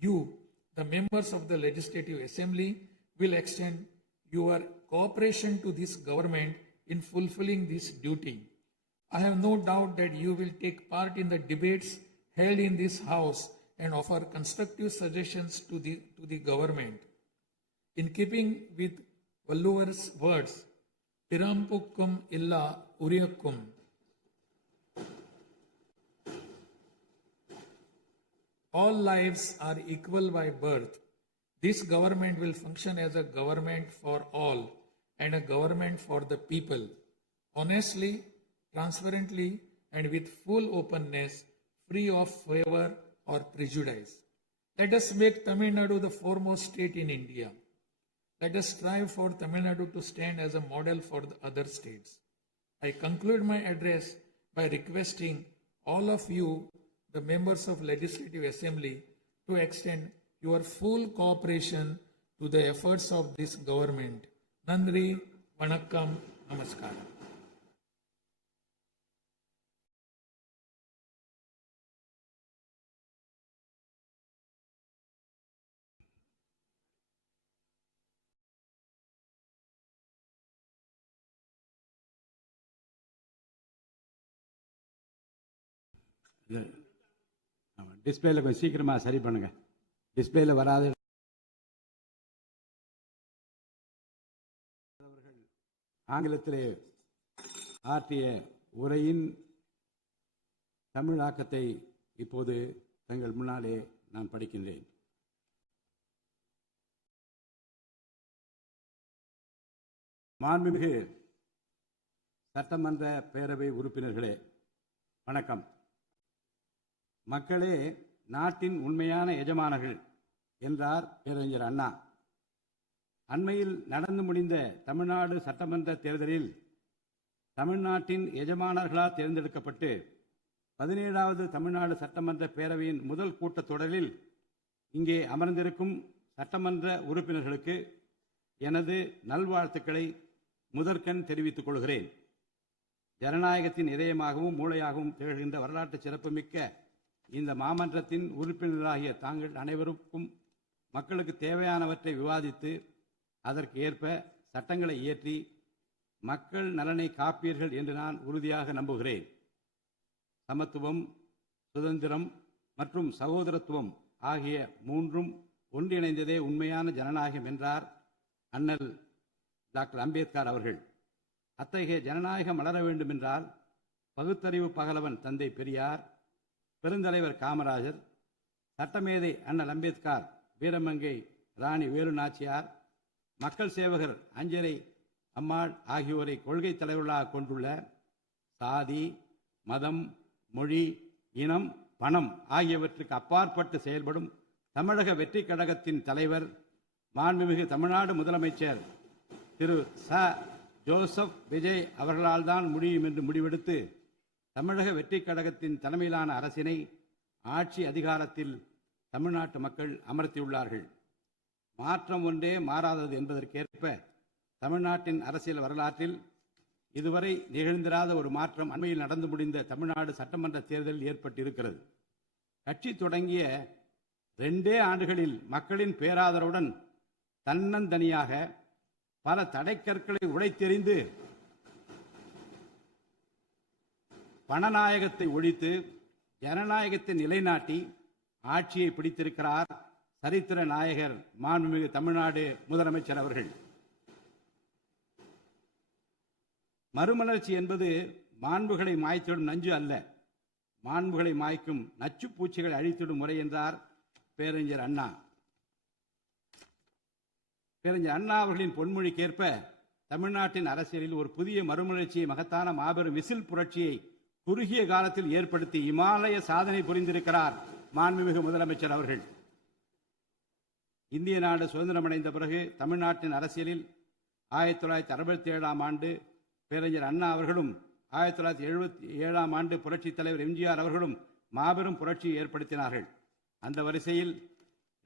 you, the members of the Legislative Assembly, will extend your cooperation to this government in fulfilling this duty. I have no doubt that you will take part in the debates held in this House and offer constructive suggestions to the government. In keeping with Valluvar's words, Pirampukkum illa Uriyakkum, all lives are equal by birth. This government will function as a government for all and a government for the people, honestly, transparently, and with full openness, free of favor or prejudice. Let us make Tamil Nadu the foremost state in India. Let us strive for Tamil Nadu to stand as a model for the other states. I conclude my address by requesting all of you, the members of Legislative Assembly, to extend your full cooperation to the efforts of this government. Nandri, Vanakkam, Namaskaram. டிஸ்பிளேல கொஞ்சம் சீக்கிரமாக சரி பண்ணுங்க. டிஸ்பிளேல வராது. ஆங்கிலத்திலே ஆற்றிய உரையின் தமிழாக்கத்தை இப்போது தங்கள் முன்னாலே நான் படிக்கின்றேன். மாண்புமிகு சட்டமன்ற பேரவை உறுப்பினர்களே வணக்கம். மக்களே நாட்டின் உண்மையான எஜமானர்கள் என்றார் பேரறிஞர் அண்ணா. அண்மையில் நடந்து முடிந்த தமிழ்நாடு சட்டமன்ற தேர்தலில் தமிழ்நாட்டின் எஜமானர்களால் தேர்ந்தெடுக்கப்பட்டு 17வது தமிழ்நாடு சட்டமன்ற பேரவையின் முதல் கூட்டத்தொடரில் இங்கே அமர்ந்திருக்கும் சட்டமன்ற உறுப்பினர்களுக்கு எனது நல்வாழ்த்துக்களை முதற்கண் தெரிவித்துக் கொள்கிறேன். ஜனநாயகத்தின் இதயமாகவும் மூளையாகவும் திகழ்கின்ற வரலாற்று சிறப்புமிக்க இந்த மாமன்றத்தின் உறுப்பினர்களாகிய தாங்கள் அனைவருக்கும் மக்களுக்கு தேவையானவற்றை விவாதித்து அதற்கு ஏற்ப சட்டங்களை இயற்றி மக்கள் நலனை காப்பீர்கள் என்று நான் உறுதியாக நம்புகிறேன். சமத்துவம், சுதந்திரம் மற்றும் சகோதரத்துவம் ஆகிய மூன்றும் ஒன்றிணைந்ததே உண்மையான ஜனநாயகம் என்றார் அண்ணல் டாக்டர் அம்பேத்கர் அவர்கள். அத்தகைய ஜனநாயகம் மலர வேண்டுமென்றால் பகுத்தறிவு பகலவன் தந்தை பெரியார், பெருந்தலைவர் காமராஜர், சட்டமேதை அண்ணல் அம்பேத்கர், வீரமங்கை ராணி வேலு நாச்சியார், மக்கள் சேவகர் அஞ்சலை அம்மாள் ஆகியோரை கொள்கை தலைவர்களாக கொண்டுள்ள சாதி, மதம், மொழி, இனம், பணம் ஆகியவற்றுக்கு அப்பாற்பட்டு செயல்படும் தமிழக வெற்றி கழகத்தின் தலைவர் மாண்புமிகு தமிழ்நாடு முதலமைச்சர் திரு ஜோசப் விஜய் அவர்களால் தான் முடியும் என்று முடிவெடுத்து தமிழக வெற்றி கழகத்தின் தலைமையிலான அரசினை ஆட்சி அதிகாரத்தில் தமிழ்நாட்டு மக்கள் அமர்த்தியுள்ளார்கள். மாற்றம் ஒன்றே மாறாதது என்பதற்கேற்ப தமிழ்நாட்டின் அரசியல் வரலாற்றில் இதுவரை நிகழ்ந்திராத ஒரு மாற்றம் அண்மையில் நடந்து முடிந்த தமிழ்நாடு சட்டமன்ற தேர்தலில் ஏற்பட்டிருக்கிறது. கட்சி தொடங்கிய 2 ஆண்டுகளில் மக்களின் பேராதரவுடன் தன்னந்தனியாக பல தடைக்கற்களை உடைத்தெறிந்து பணநாயகத்தை ஒழித்து ஜனநாயகத்தை நிலைநாட்டி ஆட்சியை பிடித்திருக்கிறார் சரித்திர நாயகர் மாண்புமிகு தமிழ்நாடு முதலமைச்சர் அவர்கள். மறுமலர்ச்சி என்பது மாண்புகளை மாய்த்திடும் நஞ்சு அல்ல, மாண்புகளை மாய்க்கும் நச்சு பூச்சிகளை அழித்திடும் முறை என்றார் பேரறிஞர் அண்ணா. பேரறிஞர் அண்ணா அவர்களின் பொன்மொழிக்கேற்ப தமிழ்நாட்டின் அரசியலில் ஒரு புதிய மறுமலர்ச்சியை, மகத்தான மாபெரும் விசில் புரட்சியை குறுகிய காலத்தில் ஏற்படுத்தி இமாலய சாதனை புரிந்திருக்கிறார் மாண்புமிகு முதலமைச்சர் அவர்கள். இந்திய நாடு சுதந்திரமடைந்த பிறகு தமிழ்நாட்டின் அரசியலில் 1967ஆம் ஆண்டு பேரறிஞர் அண்ணா அவர்களும் 1977ஆம் ஆண்டு புரட்சித் தலைவர் எம்ஜிஆர் அவர்களும் மாபெரும் புரட்சியை ஏற்படுத்தினார்கள். அந்த வரிசையில்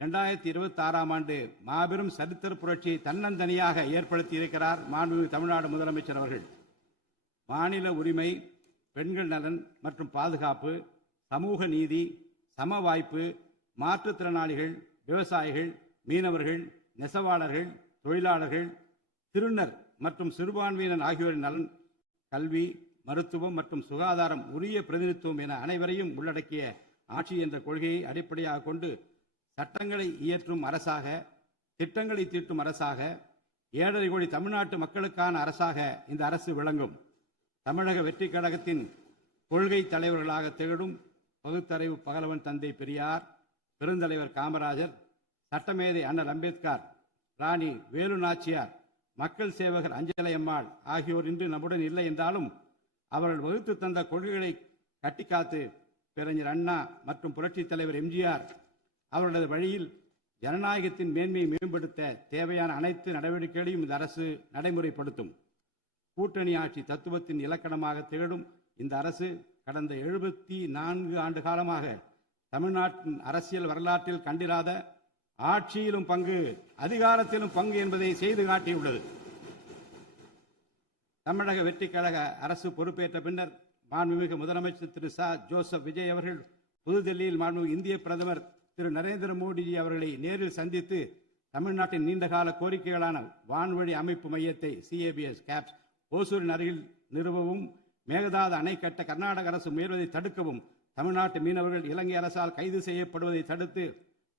2026ஆம் ஆண்டு மாபெரும் சரித்திர புரட்சியை தன்னந்தனியாக ஏற்படுத்தி இருக்கிறார் மாண்புமிகு தமிழ்நாடு முதலமைச்சர் அவர்கள். மாநில உரிமை, பெண்கள் நலன் மற்றும் பாதுகாப்பு, சமூக நீதி, சம வாய்ப்பு, மாற்றுத்திறனாளிகள், விவசாயிகள், மீனவர்கள், நெசவாளர்கள், தொழிலாளர்கள், திருநர் மற்றும் சிறுபான்மையினர் ஆகியோரின் நலன், கல்வி, மருத்துவம் மற்றும் சுகாதாரம், உரிய பிரதிநிதித்துவம் என அனைவரையும் உள்ளடக்கிய ஆட்சி என்ற கொள்கையை அடிப்படையாக கொண்டு சட்டங்களை இயற்றும் அரசாக, திட்டங்களை தீட்டும் அரசாக, 7.5 கோடி தமிழ்நாட்டு மக்களுக்கான அரசாக இந்த அரசு விளங்கும். தமிழக வெற்றி கழகத்தின் கொள்கை தலைவர்களாக திகழும் பகுத்தறிவு பகலவன் தந்தை பெரியார், பெருந்தலைவர் காமராஜர், சட்டமேதை அண்ணல் அம்பேத்கர், ராணி வேலு நாச்சியார், மக்கள் சேவகர் அஞ்சலை அம்மாள் ஆகியோர் இன்று நம்முடன் இல்லை என்றாலும் அவர்கள் வகுத்து தந்த கொள்கைகளை கட்டிக்காத்து பேரறிஞர் அண்ணா மற்றும் புரட்சித் தலைவர் எம்ஜிஆர் அவர்களது வழியில் ஜனநாயகத்தின் மேன்மையை மேம்படுத்த தேவையான அனைத்து நடவடிக்கைகளையும் இந்த அரசு நடைமுறைப்படுத்தும். கூட்டணி ஆட்சி தத்துவத்தின் இலக்கணமாக திகழும் இந்த அரசு கடந்த 74 ஆண்டு காலமாக தமிழ்நாட்டின் அரசியல் வரலாற்றில் கண்டிராத ஆட்சியிலும் பங்கு, அதிகாரத்திலும் பங்கு என்பதை செய்து காட்டியுள்ளது. தமிழக வெற்றி கழக அரசு பொறுப்பேற்ற பின்னர் மாண்புமிகு முதலமைச்சர் திரு ஜோசப் விஜய் அவர்கள் புதுதில்லியில் மாண்புமிகு இந்திய பிரதமர் திரு NarendraModi அவர்களை நேரில் சந்தித்து தமிழ்நாட்டின் நீண்டகால கோரிக்கைகளான வான்வழி அமைப்பு மையத்தை CABS ஓசூரின் அருகில் நிறுவவும், மேகதாது அணை கட்ட கர்நாடக அரசு முயல்வதை தடுக்கவும், தமிழ்நாட்டு மீனவர்கள் இலங்கை அரசால் கைது செய்யப்படுவதை தடுத்து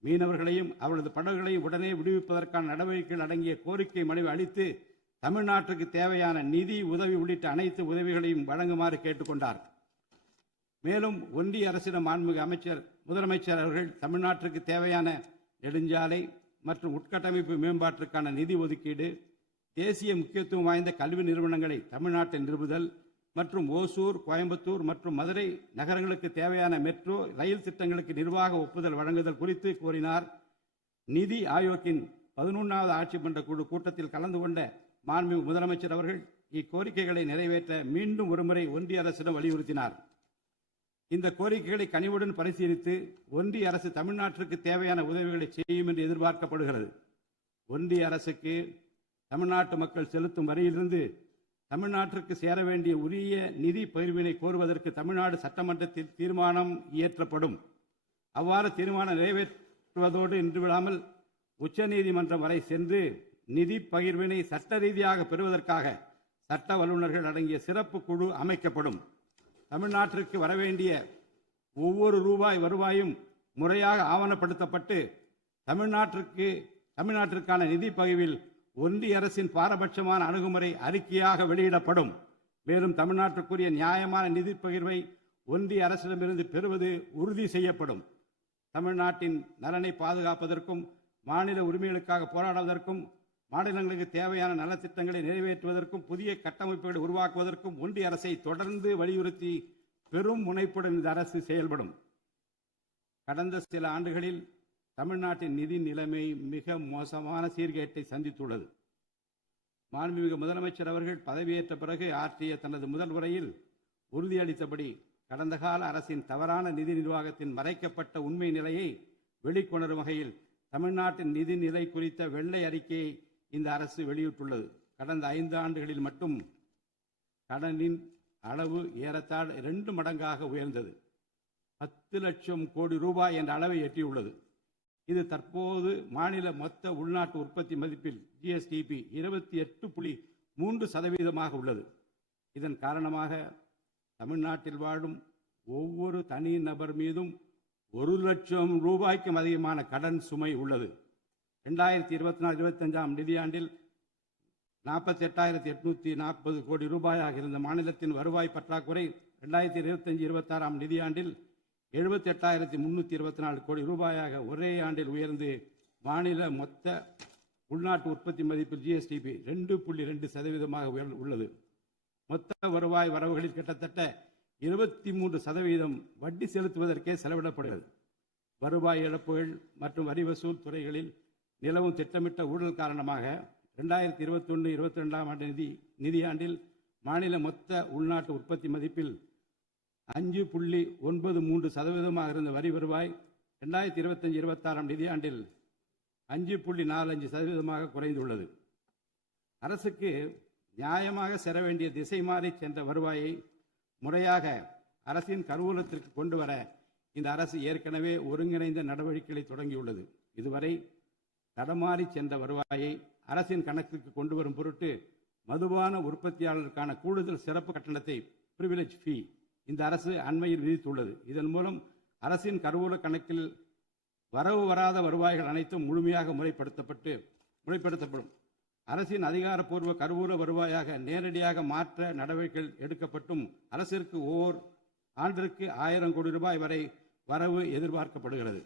மீனவர்களையும் அவரது படகுகளையும் உடனே விடுவிப்பதற்கான நடவடிக்கைகள் அடங்கிய கோரிக்கை மனுவை அளித்து தமிழ்நாட்டுக்கு தேவையான நிதி உதவி உள்ளிட்ட அனைத்து உதவிகளையும் வழங்குமாறு கேட்டுக்கொண்டார். மேலும் ஒன்றிய அரசிடம் மாண்புமிகு முதலமைச்சர் அவர்கள் தமிழ்நாட்டிற்கு தேவையான நெடுஞ்சாலை மற்றும் உட்கட்டமைப்பு மேம்பாட்டிற்கான நிதி ஒதுக்கீடு, தேசிய முக்கியத்துவம் வாய்ந்த கல்வி நிறுவனங்களை தமிழ்நாட்டில் நிறுவுதல் மற்றும் ஓசூர், கோயம்புத்தூர் மற்றும் மதுரை நகரங்களுக்கு தேவையான மெட்ரோ ரயில் திட்டங்களுக்கு நிர்வாக ஒப்புதல் வழங்குதல் குறித்து கோரினார். நிதி ஆயோக்கின் 11வது ஆட்சி மன்ற குழு கூட்டத்தில் கலந்து கொண்ட மாண்புமிகு முதலமைச்சர் அவர்கள் இக்கோரிக்கைகளை நிறைவேற்ற மீண்டும் ஒருமுறை ஒன்றிய அரசிடம் வலியுறுத்தினார். இந்த கோரிக்கைகளை கனிவுடன் பரிசீலித்து ஒன்றிய அரசு தமிழ்நாட்டிற்கு தேவையான உதவிகளை செய்யும் என்று எதிர்பார்க்கப்படுகிறது. ஒன்றிய அரசுக்கு தமிழ்நாட்டு மக்கள் செலுத்தும் வரியிலிருந்து தமிழ்நாட்டிற்கு சேர வேண்டிய உரிய நிதி பகிர்வினை கோருவதற்கு தமிழ்நாடு சட்டமன்றத்தில் தீர்மானம் இயற்றப்படும். அவ்வாறு தீர்மானம் நிறைவேற்றுவதோடு நின்றுவிடாமல் உச்சநீதிமன்றம் வரை சென்று நிதி பகிர்வினை சட்ட ரீதியாக பெறுவதற்காக சட்ட வல்லுநர்கள் அடங்கிய சிறப்பு குழு அமைக்கப்படும். தமிழ்நாட்டிற்கு வரவேண்டிய ஒவ்வொரு ரூபாய் வருவாயும் முறையாக ஆவணப்படுத்தப்பட்டு தமிழ்நாட்டிற்கான நிதி பகிர்வில் ஒன்றிய அரசின் பாரபட்சமான அணுகுமுறை அறிக்கையாக வெளியிடப்படும். மேலும் தமிழ்நாட்டிற்குரிய நியாயமான நிதி பகிர்வை ஒன்றிய அரசிடமிருந்து பெறுவது உறுதி செய்யப்படும். தமிழ்நாட்டின் நலனை பாதுகாப்பதற்கும் மாநில உரிமைகளுக்காக போராடுவதற்கும் மாநிலங்களுக்கு தேவையான நலத்திட்டங்களை நிறைவேற்றுவதற்கும் புதிய கட்டமைப்புகளை உருவாக்குவதற்கும் ஒன்றிய அரசை தொடர்ந்து வலியுறுத்தி பெரும் முனைப்புடன் இந்த அரசு செயல்படும். கடந்த சில ஆண்டுகளில் தமிழ்நாட்டின் நிதி நிலைமை மிக மோசமான சீர்கேட்டை சந்தித்துள்ளது. மாண்புமிகு முதலமைச்சர் அவர்கள் பதவியேற்ற பிறகு ஆற்றிய தனது முதல் உரையில் உறுதியளித்தபடி கடந்த கால அரசின் தவறான நிதி நிர்வாகத்தின் மறைக்கப்பட்ட உண்மை நிலையை வெளிக்கொணரும் வகையில் தமிழ்நாட்டின் நிதி நிலை குறித்த வெள்ளை அறிக்கையை இந்த அரசு வெளியிட்டுள்ளது. கடந்த 5 ஆண்டுகளில் மட்டும் கடனின் அளவு ஏறத்தாழ 2 மடங்காக உயர்ந்தது. 10 லட்சம் கோடி ரூபாய் என்ற அளவை எட்டியுள்ளது. இது தற்போது மாநில மொத்த உள்நாட்டு உற்பத்தி மதிப்பில் ஜிஎஸ்டிபி 28.3% உள்ளது. இதன் காரணமாக தமிழ்நாட்டில் வாழும் ஒவ்வொரு தனி நபர் மீதும் 1 லட்சம் ரூபாய்க்கும் அதிகமான கடன் சுமை உள்ளது. 2024-25 நிதியாண்டில் 48,840 கோடி ரூபாயாக இருந்த மாநிலத்தின் வருவாய் பற்றாக்குறை 2025-26 நிதியாண்டில் 78,324 கோடி ரூபாயாக ஒரே ஆண்டில் உயர்ந்து மாநில மொத்த உள்நாட்டு உற்பத்தி மதிப்பில் ஜிஎஸ்டிபி 2.2% உள்ளது. மொத்த வருவாய் வரவுகளில் கிட்டத்தட்ட 23% வட்டி செலுத்துவதற்கே செலவிடப்படுகிறது. வருவாய் இழப்புகள் மற்றும் வரி வசூல் துறைகளில் நிலவும் திட்டமிட்ட ஊழல் காரணமாக 2021-22 நிதியாண்டில் மாநில மொத்த உள்நாட்டு உற்பத்தி மதிப்பில் 5.93% இருந்த வரி வருவாய் 2025-26 நிதியாண்டில் 5.45% குறைந்துள்ளது. அரசுக்கு நியாயமாக செல்ல வேண்டிய திசை மாறி சென்ற வருவாயை முறையாக அரசின் கருவூலத்திற்கு கொண்டு வர இந்த அரசு ஏற்கனவே ஒருங்கிணைந்த நடவடிக்கைகளை தொடங்கியுள்ளது. இதுவரை தடமாறி சென்ற வருவாயை அரசின் கணக்கிற்கு கொண்டு வரும் பொருட்டு மதுபான உற்பத்தியாளருக்கான கூடுதல் சிறப்பு கட்டணத்தை பிரிவிலேஜ் ஃபீ இந்த அரசு அண்மையில் விதித்துள்ளது. இதன் மூலம் அரசின் கருவூல கணக்கில் வரவு வராத வருவாய்கள் அனைத்தும் முழுமையாக முறைப்படுத்தப்படும். அரசின் அதிகாரப்பூர்வ கருவூல வருவாயாக நேரடியாக மாற்ற நடவடிக்கைகள் எடுக்கப்பட்டும் அரசிற்கு ஓர் ஆண்டிற்கு 1000 கோடி ரூபாய் வரை வரவு எதிர்பார்க்கப்படுகிறது.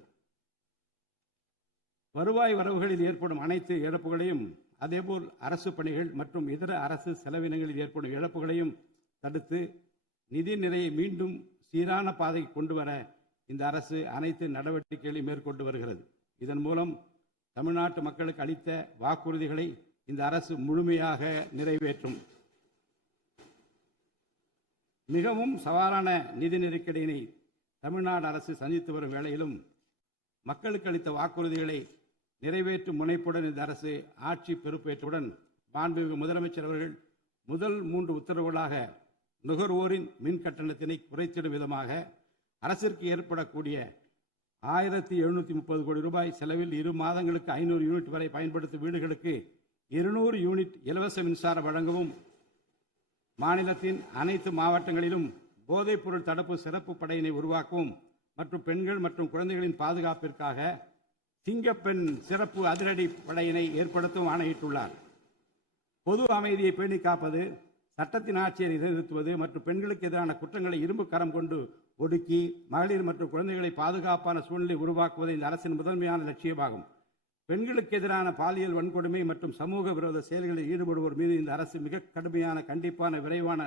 வருவாய் வரவுகளில் ஏற்படும் அனைத்து இழப்புகளையும் அதேபோல் அரசு பணிகள் மற்றும் இதர அரசு செலவினங்களில் ஏற்படும் இழப்புகளையும் தடுத்து நிதி நிலையை மீண்டும் சீரான பாதைக்கு கொண்டு வர இந்த அரசு அனைத்து நடவடிக்கைகளையும் மேற்கொண்டு வருகிறது. இதன் மூலம் தமிழ்நாட்டு மக்களுக்கு அளித்த வாக்குறுதிகளை இந்த அரசு முழுமையாக நிறைவேற்றும். மிகவும் சவாலான நிதி நெருக்கடியினை தமிழ்நாடு அரசு சந்தித்து வரும் வேளையிலும் மக்களுக்கு அளித்த வாக்குறுதிகளை நிறைவேற்றும் முனைப்புடன் இந்த அரசு ஆட்சி பொறுப்பேற்றவுடன் மாண்புமிகு முதலமைச்சர் அவர்கள் முதல் 3 உத்தரவுகளாக நுகர்வோரின் மின் கட்டணத்தினை குறைத்திடும் விதமாக அரசிற்கு ஏற்படக்கூடிய 1730 கோடி ரூபாய் செலவில் 2 மாதங்களுக்கு 500 யூனிட் வரை பயன்படுத்தும் வீடுகளுக்கு 200 யூனிட் இலவச மின்சாரம் வழங்கவும், மாநிலத்தின் அனைத்து மாவட்டங்களிலும் போதைப் பொருள் தடுப்பு சிறப்பு படையினை உருவாக்கவும் மற்றும் பெண்கள் மற்றும் குழந்தைகளின் பாதுகாப்பிற்காக சிங்கப்பெண் சிறப்பு அதிரடி படையினை ஏற்படுத்தவும் ஆணையிட்டுள்ளார். பொது அமைதியை பேணி காப்பது, சட்டத்தின் ஆட்சியை நிலைநிறுத்துவது மற்றும் பெண்களுக்கு எதிரான குற்றங்களை இரும்பு கரம் கொண்டு ஒடுக்கி மகளிர் மற்றும் குழந்தைகளை பாதுகாப்பான சூழ்நிலை உருவாக்குவது இந்த அரசின் முதன்மையான லட்சியமாகும். பெண்களுக்கு எதிரான பாலியல் வன்கொடுமை மற்றும் சமூக விரோத செயல்களில் ஈடுபடுவோர் மீது இந்த அரசு மிக கடுமையான கண்டிப்பான விரைவான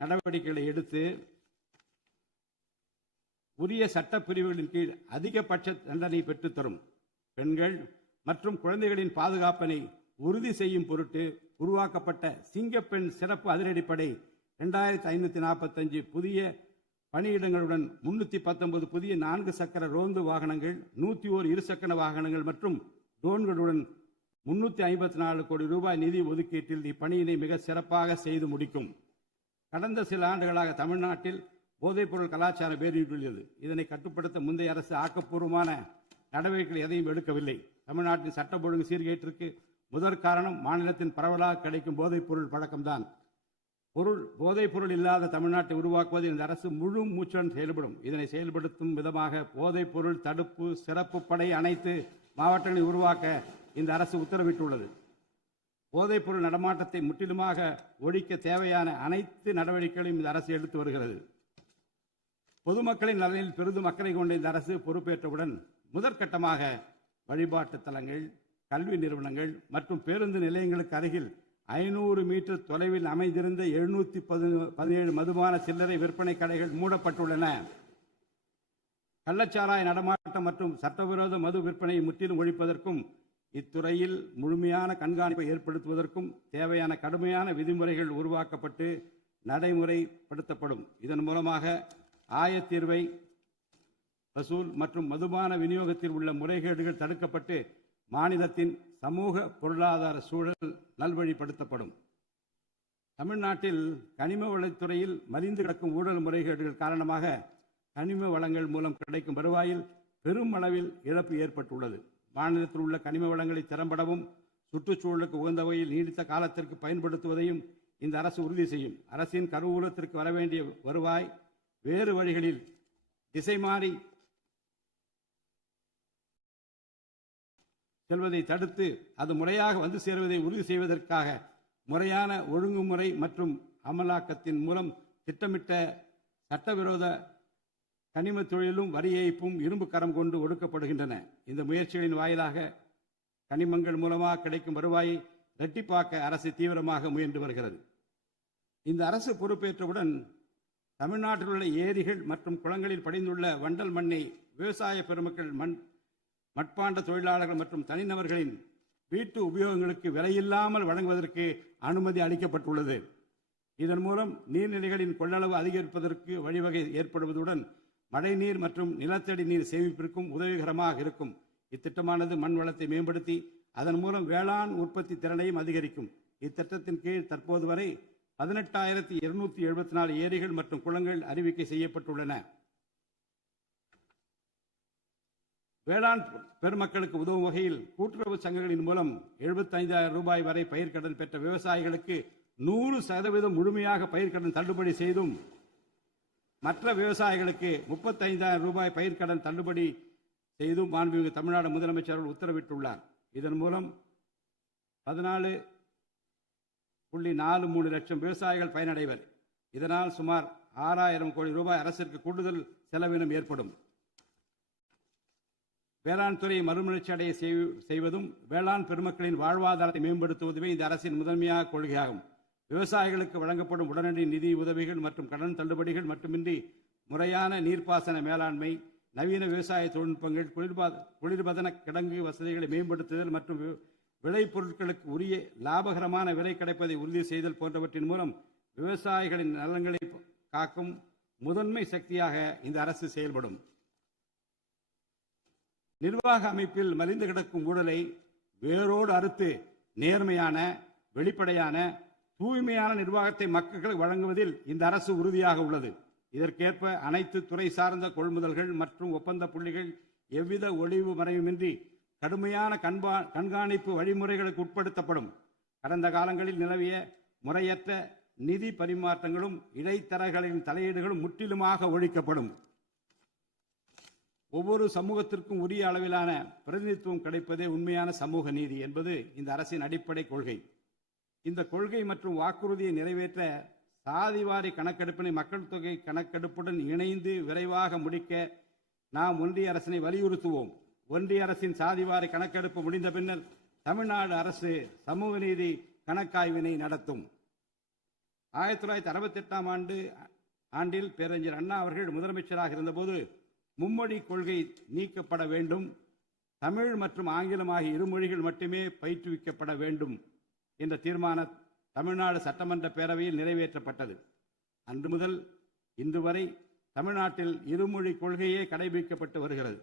நடவடிக்கைகளை எடுத்து உரிய சட்டப்பிரிவுகளின் கீழ் அதிகபட்ச தண்டனை பெற்றுத்தரும். பெண்கள் மற்றும் குழந்தைகளின் பாதுகாப்பினை உறுதி செய்யும் பொருட்டு உருவாக்கப்பட்ட சிங்கப்பெண் சிறப்பு அதிரடிப்படை 2545 புதிய பணியிடங்களுடன் 319 புதிய 4 சக்கர ரோந்து வாகனங்கள், 101 இருசக்கர வாகனங்கள் மற்றும் ட்ரோன்களுடன் 354 கோடி ரூபாய் நிதி ஒதுக்கீட்டில் இப்பணியினை மிக சிறப்பாக செய்து முடிக்கும். கடந்த சில ஆண்டுகளாக தமிழ்நாட்டில் போதைப்பொருள் கலாச்சாரம் வேரூன்றியுள்ளது. இதனை கட்டுப்படுத்த முந்தைய அரசு ஆக்கப்பூர்வமான நடவடிக்கைகள் எதையும் எடுக்கவில்லை. தமிழ்நாட்டின் சட்ட ஒழுங்கு சீர்கேட்டிற்கு முதற் காரணம் மாநிலத்தின் பரவலாக கிடைக்கும் போதைப்பொருள் பழக்கம்தான். போதைப்பொருள் இல்லாத தமிழ்நாட்டை உருவாக்குவது இந்த அரசு முழு மூச்சுடன் செயல்படும். இதனை செயல்படுத்தும் விதமாக போதைப்பொருள் தடுப்பு சிறப்பு படை அனைத்து மாவட்டங்களில் உருவாக்க இந்த அரசு உத்தரவிட்டுள்ளது. போதைப்பொருள் நடமாட்டத்தை முற்றிலுமாக ஒழிக்க தேவையான அனைத்து நடவடிக்கைகளையும் இந்த அரசு எடுத்து வருகிறது. பொதுமக்களின் நலனில் பெரிதும் அக்கறை கொண்ட இந்த அரசு பொறுப்பேற்றவுடன் முதற்கட்டமாக வழிபாட்டு தலங்கள், கல்வி நிறுவனங்கள் மற்றும் பேருந்து நிலையங்களுக்கு அருகில் 500 மீட்டர் தொலைவில் அமைந்திருந்த 717 மதுபான சில்லறை விற்பனை கடைகள் மூடப்பட்டுள்ளன. கள்ளச்சாராய நடமாட்டம் மற்றும் சட்டவிரோத மது விற்பனையை முற்றிலும் ஒழிப்பதற்கும் இத்துறையில் முழுமையான கண்காணிப்பை ஏற்படுத்துவதற்கும் தேவையான கடுமையான விதிமுறைகள் உருவாக்கப்பட்டு நடைமுறைப்படுத்தப்படும். இதன் மூலமாக ஆயத்தீர்வை வசூல் மற்றும் மதுபான விநியோகத்தில் உள்ள முறைகேடுகள் தடுக்கப்பட்டு மாநிலத்தின் சமூக பொருளாதார சூழல் நல்வழிப்படுத்தப்படும். தமிழ்நாட்டில் கனிம வளத்துறையில் மலிந்து கிடக்கும் ஊழல் முறைகேடுகள் காரணமாக கனிம வளங்கள் மூலம் கிடைக்கும் வருவாயில் பெரும் அளவில் இழப்பு ஏற்பட்டுள்ளது. மாநிலத்தில் உள்ள கனிம வளங்களை திறம்படவும் சுற்றுச்சூழலுக்கு உகந்த வகையில் நீடித்த காலத்திற்கு பயன்படுத்துவதையும் இந்த அரசு உறுதி செய்யும். அரசின் கருவூலத்திற்கு வரவேண்டிய வருவாய் வேறு வழிகளில் திசை மாறி செல்வதை தடுத்து அது முறையாக வந்து சேருவதை உறுதி செய்வதற்காக முறையான ஒழுங்குமுறை மற்றும் அமலாக்கத்தின் மூலம் திட்டமிட்ட சட்டவிரோத கனிம தொழிலும் வரி ஏய்ப்பும் இரும்பு கரம் கொண்டு ஒடுக்கப்படுகின்றன. இந்த முயற்சிகளின் வாயிலாக கனிமங்கள் மூலமாக கிடைக்கும் வருவாயை இரட்டிப்பாக்க அரசு தீவிரமாக முயன்று வருகிறது. இந்த அரசு பொறுப்பேற்றவுடன் தமிழ்நாட்டில் உள்ள ஏரிகள் மற்றும் குளங்களில் படிந்துள்ள வண்டல் மண்ணை விவசாய பெருமக்கள், மட்பாண்ட தொழிலாளர்கள் மற்றும் தனிநபர்களின் வீட்டு உபயோகங்களுக்கு விலையில்லாமல் வழங்குவதற்கு அனுமதி அளிக்கப்பட்டுள்ளது. இதன் மூலம் நீர்நிலைகளின் கொள்ளளவு அதிகரிப்பதற்கு வழிவகை ஏற்படுவதுடன் மழைநீர் மற்றும் நிலத்தடி நீர் சேமிப்பிற்கும் உதவிகரமாக இருக்கும். இத்திட்டமானது மண் வளத்தை மேம்படுத்தி அதன் மூலம் வேளாண் உற்பத்தி திறனையும் அதிகரிக்கும். இத்திட்டத்தின் கீழ் தற்போது வரை 18,274 ஏரிகள் மற்றும் குளங்கள் அறிவிக்கை செய்யப்பட்டுள்ளன. வேளாண் பெருமக்களுக்கு உதவும் வகையில் கூட்டுறவு சங்கங்களின் மூலம் 75,000 ரூபாய் வரை பயிர்க்கடன் பெற்ற விவசாயிகளுக்கு 100% முழுமையாக பயிர்க்கடன் தள்ளுபடி செய்தும் மற்ற விவசாயிகளுக்கு 35,000 ரூபாய் பயிர்க்கடன் தள்ளுபடி செய்தும் மாண்புமிகு தமிழ்நாடு முதலமைச்சர் உத்தரவிட்டுள்ளார். இதன் மூலம் 14.43 லட்சம் விவசாயிகள் பயனடைவர். இதனால் சுமார் 6,000 கோடி ரூபாய் அரசிற்கு கூடுதல் செலவினம் ஏற்படும். வேளாண் துறையை மறுமலர்ச்சி அடைய செய்வதும் வேளாண் பெருமக்களின் வாழ்வாதாரத்தை மேம்படுத்துவதுமே இந்த அரசின் முதன்மையாக கொள்கையாகும். விவசாயிகளுக்கு வழங்கப்படும் உடனடி நிதி உதவிகள் மற்றும் கடன் தள்ளுபடிகள் மட்டுமின்றி முறையான நீர்ப்பாசன மேலாண்மை, நவீன விவசாய தொழில்நுட்பங்கள், குளிர்பதன கிடங்கு வசதிகளை மேம்படுத்துதல் மற்றும் விளைபொருட்களுக்கு உரிய லாபகரமான விலை கிடைப்பதை உறுதி செய்தல் போன்றவற்றின் மூலம் விவசாயிகளின் நலன்களை காக்கும் முதன்மை சக்தியாக இந்த அரசு செயல்படும். நிர்வாக அமைப்பில் மலிந்து கிடக்கும் ஊழலை வேரோடு அறுத்து நேர்மையான, வெளிப்படையான, தூய்மையான நிர்வாகத்தை மக்களுக்கு வழங்குவதில் இந்த அரசு உறுதியாக உள்ளது. இதற்கேற்ப அனைத்து துறை சார்ந்த கொள்முதல்கள் மற்றும் ஒப்பந்த புள்ளிகள் எவ்வித ஒளிவு மறைவுமின்றி கடுமையான கண்காணிப்பு வழிமுறைகளுக்கு உட்படுத்தப்படும். கடந்த காலங்களில் நிலவிய முறையற்ற நிதி பரிமாற்றங்களும் இடைத்தரகர்களின் தலையீடுகளும் முற்றிலுமாக ஒழிக்கப்படும். ஒவ்வொரு சமூகத்திற்கும் உரிய அளவிலான பிரதிநிதித்துவம் கிடைப்பதே உண்மையான சமூக நீதி என்பது இந்த அரசின் அடிப்படை கொள்கை. இந்த கொள்கை மற்றும் வாக்குறுதியை நிறைவேற்ற சாதிவாரி கணக்கெடுப்பினை மக்கள் தொகை கணக்கெடுப்புடன் இணைந்து விரைவாக முடிக்க நாம் ஒன்றிய அரசினை வலியுறுத்துவோம். ஒன்றிய அரசின் சாதிவாரி கணக்கெடுப்பு முடிந்த பின்னர் தமிழ்நாடு அரசு சமூக நீதி கணக்காய்வினை நடத்தும். 1968 ஆண்டில் பேரறிஞர் அண்ணா அவர்கள் முதலமைச்சராக இருந்தபோது மும்மொழி கொள்கை நீக்கப்பட வேண்டும், தமிழ் மற்றும் ஆங்கிலம் ஆகிய இருமொழிகள் மட்டுமே பயிற்றுவிக்கப்பட வேண்டும் என்ற தீர்மானம் தமிழ்நாடு சட்டமன்ற பேரவையில் நிறைவேற்றப்பட்டது. அன்று முதல் இன்று வரை தமிழ்நாட்டில் இருமொழி கொள்கையே கடைபிடிக்கப்பட்டு வருகிறது.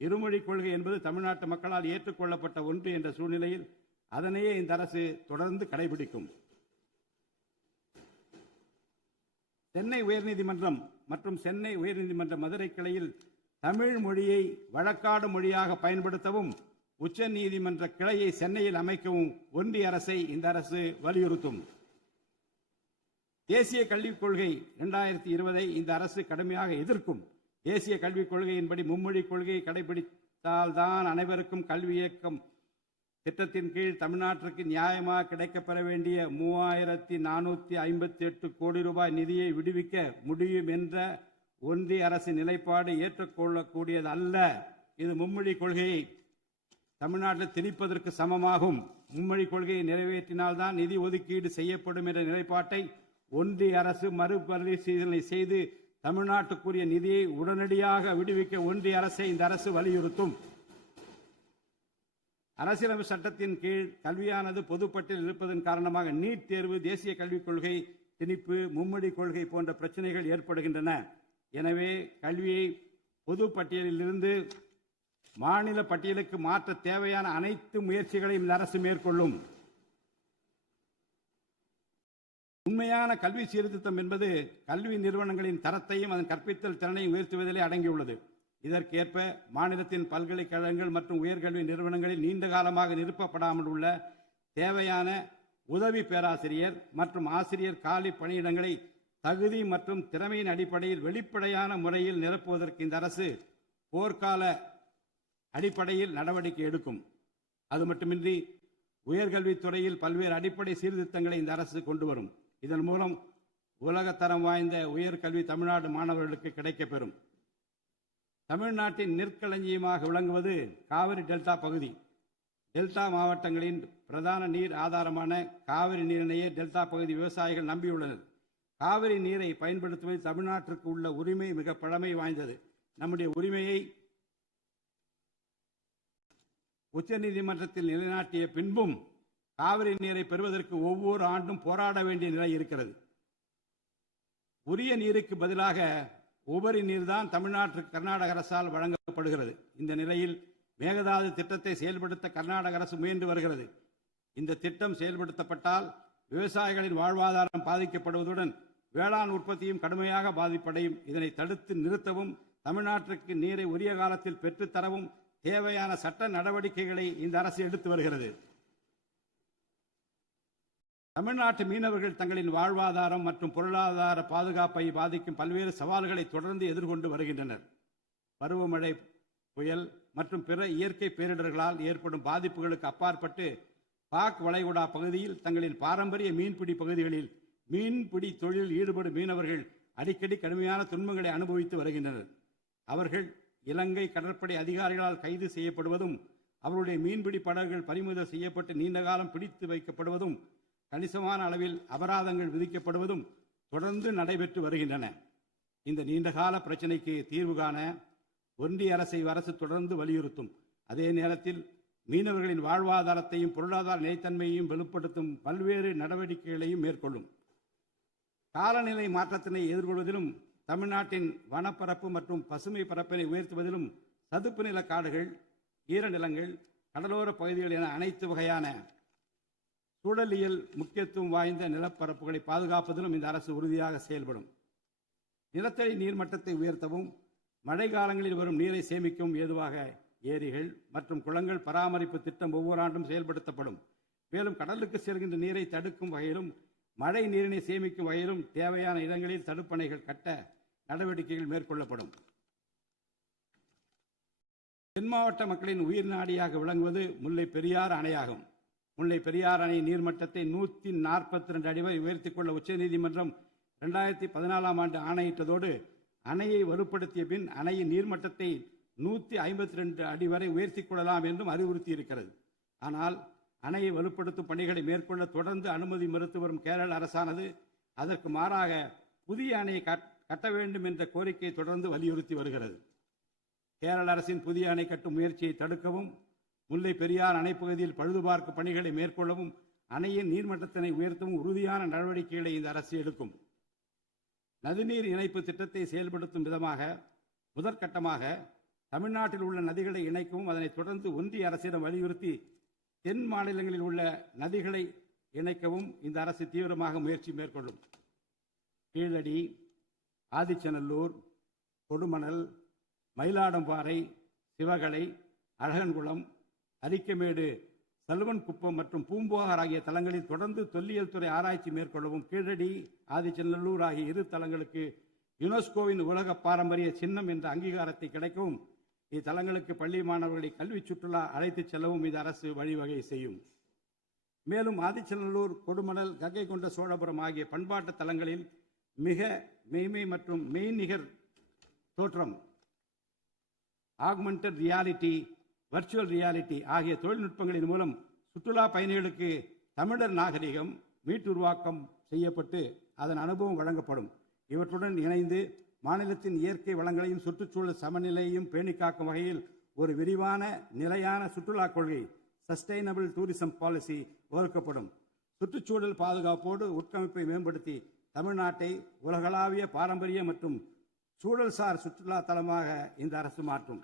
இருமொழி கொள்கை என்பது தமிழ்நாட்டு மக்களால் ஏற்றுக்கொள்ளப்பட்ட ஒன்று என்ற சூழ்நிலையில் அதனையே இந்த அரசு தொடர்ந்து கடைபிடிக்கும். சென்னை உயர்நீதிமன்றம் மற்றும் சென்னை உயர்நீதிமன்ற மதுரை கிளையில் தமிழ் மொழியை வழக்காடு மொழியாக பயன்படுத்தவும் உச்ச நீதிமன்ற கிளையை சென்னையில் அமைக்கவும் ஒன்றிய அரசை இந்த அரசு வலியுறுத்தும். தேசிய கல்விக் கொள்கை 2020 இந்த அரசு கடுமையாக எதிர்க்கும். தேசிய கல்விக் கொள்கையின்படி மும்மொழி கொள்கையை கடைபிடித்தால்தான் அனைவருக்கும் கல்வி இயக்கம் திட்டத்தின் கீழ் தமிழ்நாட்டிற்கு நியாயமாக கிடைக்கப்பெற வேண்டிய 3458 கோடி ரூபாய் நிதியை விடுவிக்க முடியும் என்ற ஒன்றிய அரசின் நிலைப்பாடு ஏற்றுக்கொள்ளக்கூடியது அல்ல. இது மும்மொழி கொள்கையை தமிழ்நாட்டில் திணிப்பதற்கு சமமாகும். மும்மொழி கொள்கையை நிறைவேற்றினால்தான் நிதி ஒதுக்கீடு செய்யப்படும் என்ற நிலைப்பாட்டை ஒன்றிய அரசு மறுபரிசீலனை செய்து தமிழ்நாட்டுக்குரிய நிதியை உடனடியாக விடுவிக்க ஒன்றிய அரசை இந்த அரசு வலியுறுத்தும். அரசியலமைப்பு சட்டத்தின் கீழ் கல்வியானது பொதுப்பட்டியலில் இருப்பதன் காரணமாக நீட் தேர்வு, தேசிய கல்விக் கொள்கை திணிப்பு, மும்மொழி கொள்கை போன்ற பிரச்சனைகள் ஏற்படுகின்றன. எனவே கல்வியை பொது பட்டியலில் இருந்து மாநில பட்டியலுக்கு மாற்ற தேவையான அனைத்து முயற்சிகளையும் இந்த அரசு மேற்கொள்ளும். உண்மையான கல்வி சீர்திருத்தம் என்பது கல்வி நிறுவனங்களின் தரத்தையும் அதன் கற்பித்தல் திறனையும் உயர்த்துவதிலே அடங்கியுள்ளது. இதற்கேற்ப மாநிலத்தின் பல்கலைக்கழகங்கள் மற்றும் உயர்கல்வி நிறுவனங்களில் நீண்ட காலமாக நிரப்பப்படாமல் உள்ள தேவையான உதவி பேராசிரியர் மற்றும் ஆசிரியர் காலி பணியிடங்களை தகுதி மற்றும் திறமையின் அடிப்படையில் வெளிப்படையான முறையில் நிரப்புவதற்கு இந்த அரசு போர்க்கால அடிப்படையில் நடவடிக்கை எடுக்கும். அது மட்டுமின்றி உயர்கல்வித்துறையில் பல்வேறு அடிப்படை சீர்திருத்தங்களை இந்த அரசு கொண்டு வரும். இதன் மூலம் உலகத்தரம் வாய்ந்த உயர்கல்வி தமிழ்நாடு மாணவர்களுக்கு கிடைக்கப்பெறும். தமிழ்நாட்டின் நெற்களஞ்சியமாக விளங்குவது காவிரி டெல்டா பகுதி. டெல்டா மாவட்டங்களின் பிரதான நீர் ஆதாரமான காவிரி நீரினையே டெல்டா பகுதி விவசாயிகள் நம்பியுள்ளனர். காவிரி நீரை பயன்படுத்துவதில் தமிழ்நாட்டிற்கு உள்ள உரிமை மிக பழமை வாய்ந்தது. நம்முடைய உரிமையை உச்சநீதிமன்றத்தில் நிலைநாட்டிய பின்பும் காவிரி நீரை பெறுவதற்கு ஒவ்வொரு ஆண்டும் போராட வேண்டிய நிலை இருக்கிறது. உரிய நீருக்கு பதிலாக உபரி நீர்தான் தமிழ்நாட்டிற்கு கர்நாடக அரசால் வழங்கப்படுகிறது. இந்த நிலையில் மேகதாது திட்டத்தை செயல்படுத்த கர்நாடக அரசு முயன்று வருகிறது. இந்த திட்டம் செயல்படுத்தப்பட்டால் விவசாயிகளின் வாழ்வாதாரம் பாதிக்கப்படுவதுடன் வேளாண் உற்பத்தியும் கடுமையாக பாதிப்படையும். இதனை தடுத்து நிறுத்தவும் தமிழ்நாட்டிற்கு நீரை உரிய காலத்தில் பெற்றுத்தரவும் தேவையான சட்ட நடவடிக்கைகளை இந்த அரசு எடுத்து வருகிறது. தமிழ்நாட்டு மீனவர்கள் தங்களின் வாழ்வாதாரம் மற்றும் பொருளாதார பாதுகாப்பை பாதிக்கும் பல்வேறு சவால்களை தொடர்ந்து எதிர்கொண்டு வருகின்றனர். பருவமழை, புயல் மற்றும் பிற இயற்கை பேரிடர்களால் ஏற்படும் பாதிப்புகளுக்கு அப்பாற்பட்டு பாக் வளைகுடா பகுதியில் தங்களின் பாரம்பரிய மீன்பிடி பகுதிகளில் மீன்பிடி தொழிலில் ஈடுபடும் மீனவர்கள் அடிக்கடி கடுமையான துன்பங்களை அனுபவித்து வருகின்றனர். அவர்கள் இலங்கை கடற்படை அதிகாரிகளால் கைது செய்யப்படுவதும் அவருடைய மீன்பிடி படகுகள் பறிமுதல் செய்யப்பட்டு நீண்ட காலம் பிடித்து வைக்கப்படுவதும் கணிசமான அளவில் அபராதங்கள் விதிக்கப்படுவதும் தொடர்ந்து நடைபெற்று வருகின்றன. இந்த நீண்டகால பிரச்சினைக்கு தீர்வு காண ஒன்றிய அரசு தொடர்ந்து வலியுறுத்தும். அதே நேரத்தில் மீனவர்களின் வாழ்வாதாரத்தையும் பொருளாதார நிலைத்தன்மையையும் வலுப்படுத்தும் பல்வேறு நடவடிக்கைகளையும் மேற்கொள்ளும். காலநிலை மாற்றத்தினை எதிர்கொள்வதிலும் தமிழ்நாட்டின் வனப்பரப்பு மற்றும் பசுமை பரப்பினை உயர்த்துவதிலும் சதுப்பு நில காடுகள், ஈரநிலங்கள், கடலோர பகுதிகள் என அனைத்து வகையான சூழலியல் முக்கியத்துவம் வாய்ந்த நிலப்பரப்புகளை பாதுகாப்பதிலும் இந்த அரசு உறுதியாக செயல்படும். நிலத்தடி நீர்மட்டத்தை உயர்த்தவும் மழை காலங்களில் வரும் நீரை சேமிக்கவும் ஏதுவாக ஏரிகள் மற்றும் குளங்கள் பராமரிப்பு திட்டம் ஒவ்வொரு ஆண்டும் செயல்படுத்தப்படும். மேலும் கடலுக்கு செல்கின்ற நீரை தடுக்கும் வகையிலும் மழை நீரினை சேமிக்கும் வகையிலும் தேவையான இடங்களில் தடுப்பணைகள் கட்ட நடவடிக்கைகள் மேற்கொள்ளப்படும். தென் மாவட்ட மக்களின் உயிர் நாடியாக விளங்குவது முல்லை பெரியாறு அணையாகும். முல்லை பெரியாறு அணை நீர்மட்டத்தை 142 அடி வரை உயர்த்திக் கொள்ள உச்சநீதிமன்றம் 2014 ஆண்டு ஆணையிட்டதோடு அணையை வலுப்படுத்திய பின் அணையின் நீர்மட்டத்தை 152 அடி வரை உயர்த்திக் கொள்ளலாம் என்றும் அறிவுறுத்தி இருக்கிறது. ஆனால் அணையை வலுப்படுத்தும் பணிகளை மேற்கொள்ள தொடர்ந்து அனுமதி மறுத்து வரும் கேரள அரசானது அதற்கு மாறாக புதிய அணையை கட்ட வேண்டும் என்ற கோரிக்கையை தொடர்ந்து வலியுறுத்தி வருகிறது. கேரள அரசின் புதிய அணை கட்டும் முயற்சியை தடுக்கவும், முல்லை பெரியார் அணைப்பகுதியில் பழுதுபார்க்கும் பணிகளை மேற்கொள்ளவும், அணையின் நீர்மட்டத்தினை உயர்த்தவும் உறுதியான நடவடிக்கைகளை இந்த அரசு எடுக்கும். நதிநீர் இணைப்பு திட்டத்தை செயல்படுத்தும் விதமாக முதற்கட்டமாக தமிழ்நாட்டில் உள்ள நதிகளை இணைக்கவும், அதனைத் தொடர்ந்து ஒன்றிய அரசிடம் வலியுறுத்தி தென் மாநிலங்களில் உள்ள நதிகளை இணைக்கவும் இந்த அரசு தீவிரமாக முயற்சி மேற்கொள்ளும். கீழடி, ஆதிச்சநல்லூர், கொடுமணல், மயிலாடம்பாறை, சிவகலை, அழகன்குளம், அரிக்கமேடு, சல்வன்குப்பம் மற்றும் பூம்புகார் ஆகிய தலங்களில் தொடர்ந்து தொல்லியல் துறை ஆராய்ச்சி மேற்கொள்ளவும், கீழடி, ஆதிச்சநல்லூர் ஆகிய இரு தலங்களுக்கு யுனெஸ்கோவின் உலக பாரம்பரிய சின்னம் என்ற அங்கீகாரத்தை கிடைக்கவும், இத்தலங்களுக்கு பள்ளி மாணவர்களை கல்வி சுற்றுலா அழைத்துச் செல்லவும் இந்த அரசு வழிவகை செய்யும். மேலும் ஆதிச்சநல்லூர், கொடுமணல், கங்கை கொண்ட சோழபுரம் ஆகிய பண்பாட்டு தலங்களில் மிக மெய்மை மற்றும் மெய்நிகர் தோற்றம், ஆக்மெண்டட் ரியாலிட்டி, வர்ச்சுவல் ரியாலிட்டி ஆகிய தொழில்நுட்பங்களின் மூலம் சுற்றுலா பயணிகளுக்கு தமிழர் நாகரிகம் மீட்டுருவாக்கம் செய்யப்பட்டு அதன் அனுபவம் வழங்கப்படும். இவற்றுடன் இணைந்து மாநிலத்தின் இயற்கை வளங்களையும் சுற்றுச்சூழல் சமநிலையையும் பேணி காக்கும் வகையில் ஒரு விரிவான நிலையான சுற்றுலா கொள்கை, சஸ்டைனபிள் டூரிசம் பாலிசி வகுக்கப்படும். சுற்றுச்சூழல் பாதுகாப்போடு உட்கமைப்பை மேம்படுத்தி தமிழ்நாட்டை உலகளாவிய பாரம்பரிய மற்றும் சூழல்சார் சுற்றுலா தலமாக இந்த அரசு மாற்றும்.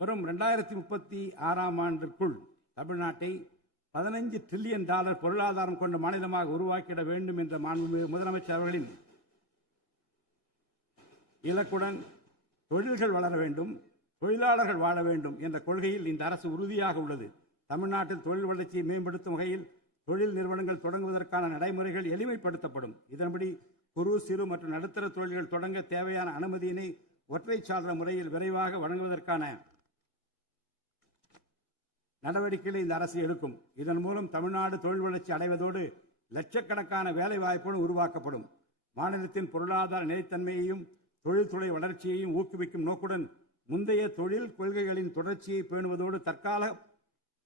வரும் 2036ஆம் ஆண்டிற்குள் தமிழ்நாட்டை $15 டிரில்லியன் பொருளாதாரம் கொண்ட மாநிலமாக உருவாக்கிட வேண்டும் என்ற முதலமைச்சர் அவர்களின் இலக்குடன் தொழில்கள் வளர வேண்டும், தொழிலாளர்கள் வாழ வேண்டும் என்ற கொள்கையில் இந்த அரசு உறுதியாக உள்ளது. தமிழ்நாட்டில் தொழில் வளர்ச்சியை மேம்படுத்தும் வகையில் தொழில் நிறுவனங்கள் தொடங்குவதற்கான நடைமுறைகள் எளிமைப்படுத்தப்படும். இதன்படி குறு, சிறு மற்றும் நடுத்தர தொழில்கள் தொடங்க தேவையான அனுமதியினை ஒற்றைச்சாளர முறையில் விரைவாக வழங்குவதற்கான நடவடிக்கைகளை இந்த அரசு எடுக்கும். இதன் மூலம் தமிழ்நாடு தொழில் வளர்ச்சி அடைவதோடு லட்சக்கணக்கான வேலை வாய்ப்புகள் உருவாக்கப்படும். மாநிலத்தின் பொருளாதார நிலைத்தன்மையையும் தொழில்துறை வளர்ச்சியையும் ஊக்குவிக்கும் நோக்குடன் முந்தைய தொழில் கொள்கைகளின் தொடர்ச்சியை பேணுவதோடு தற்கால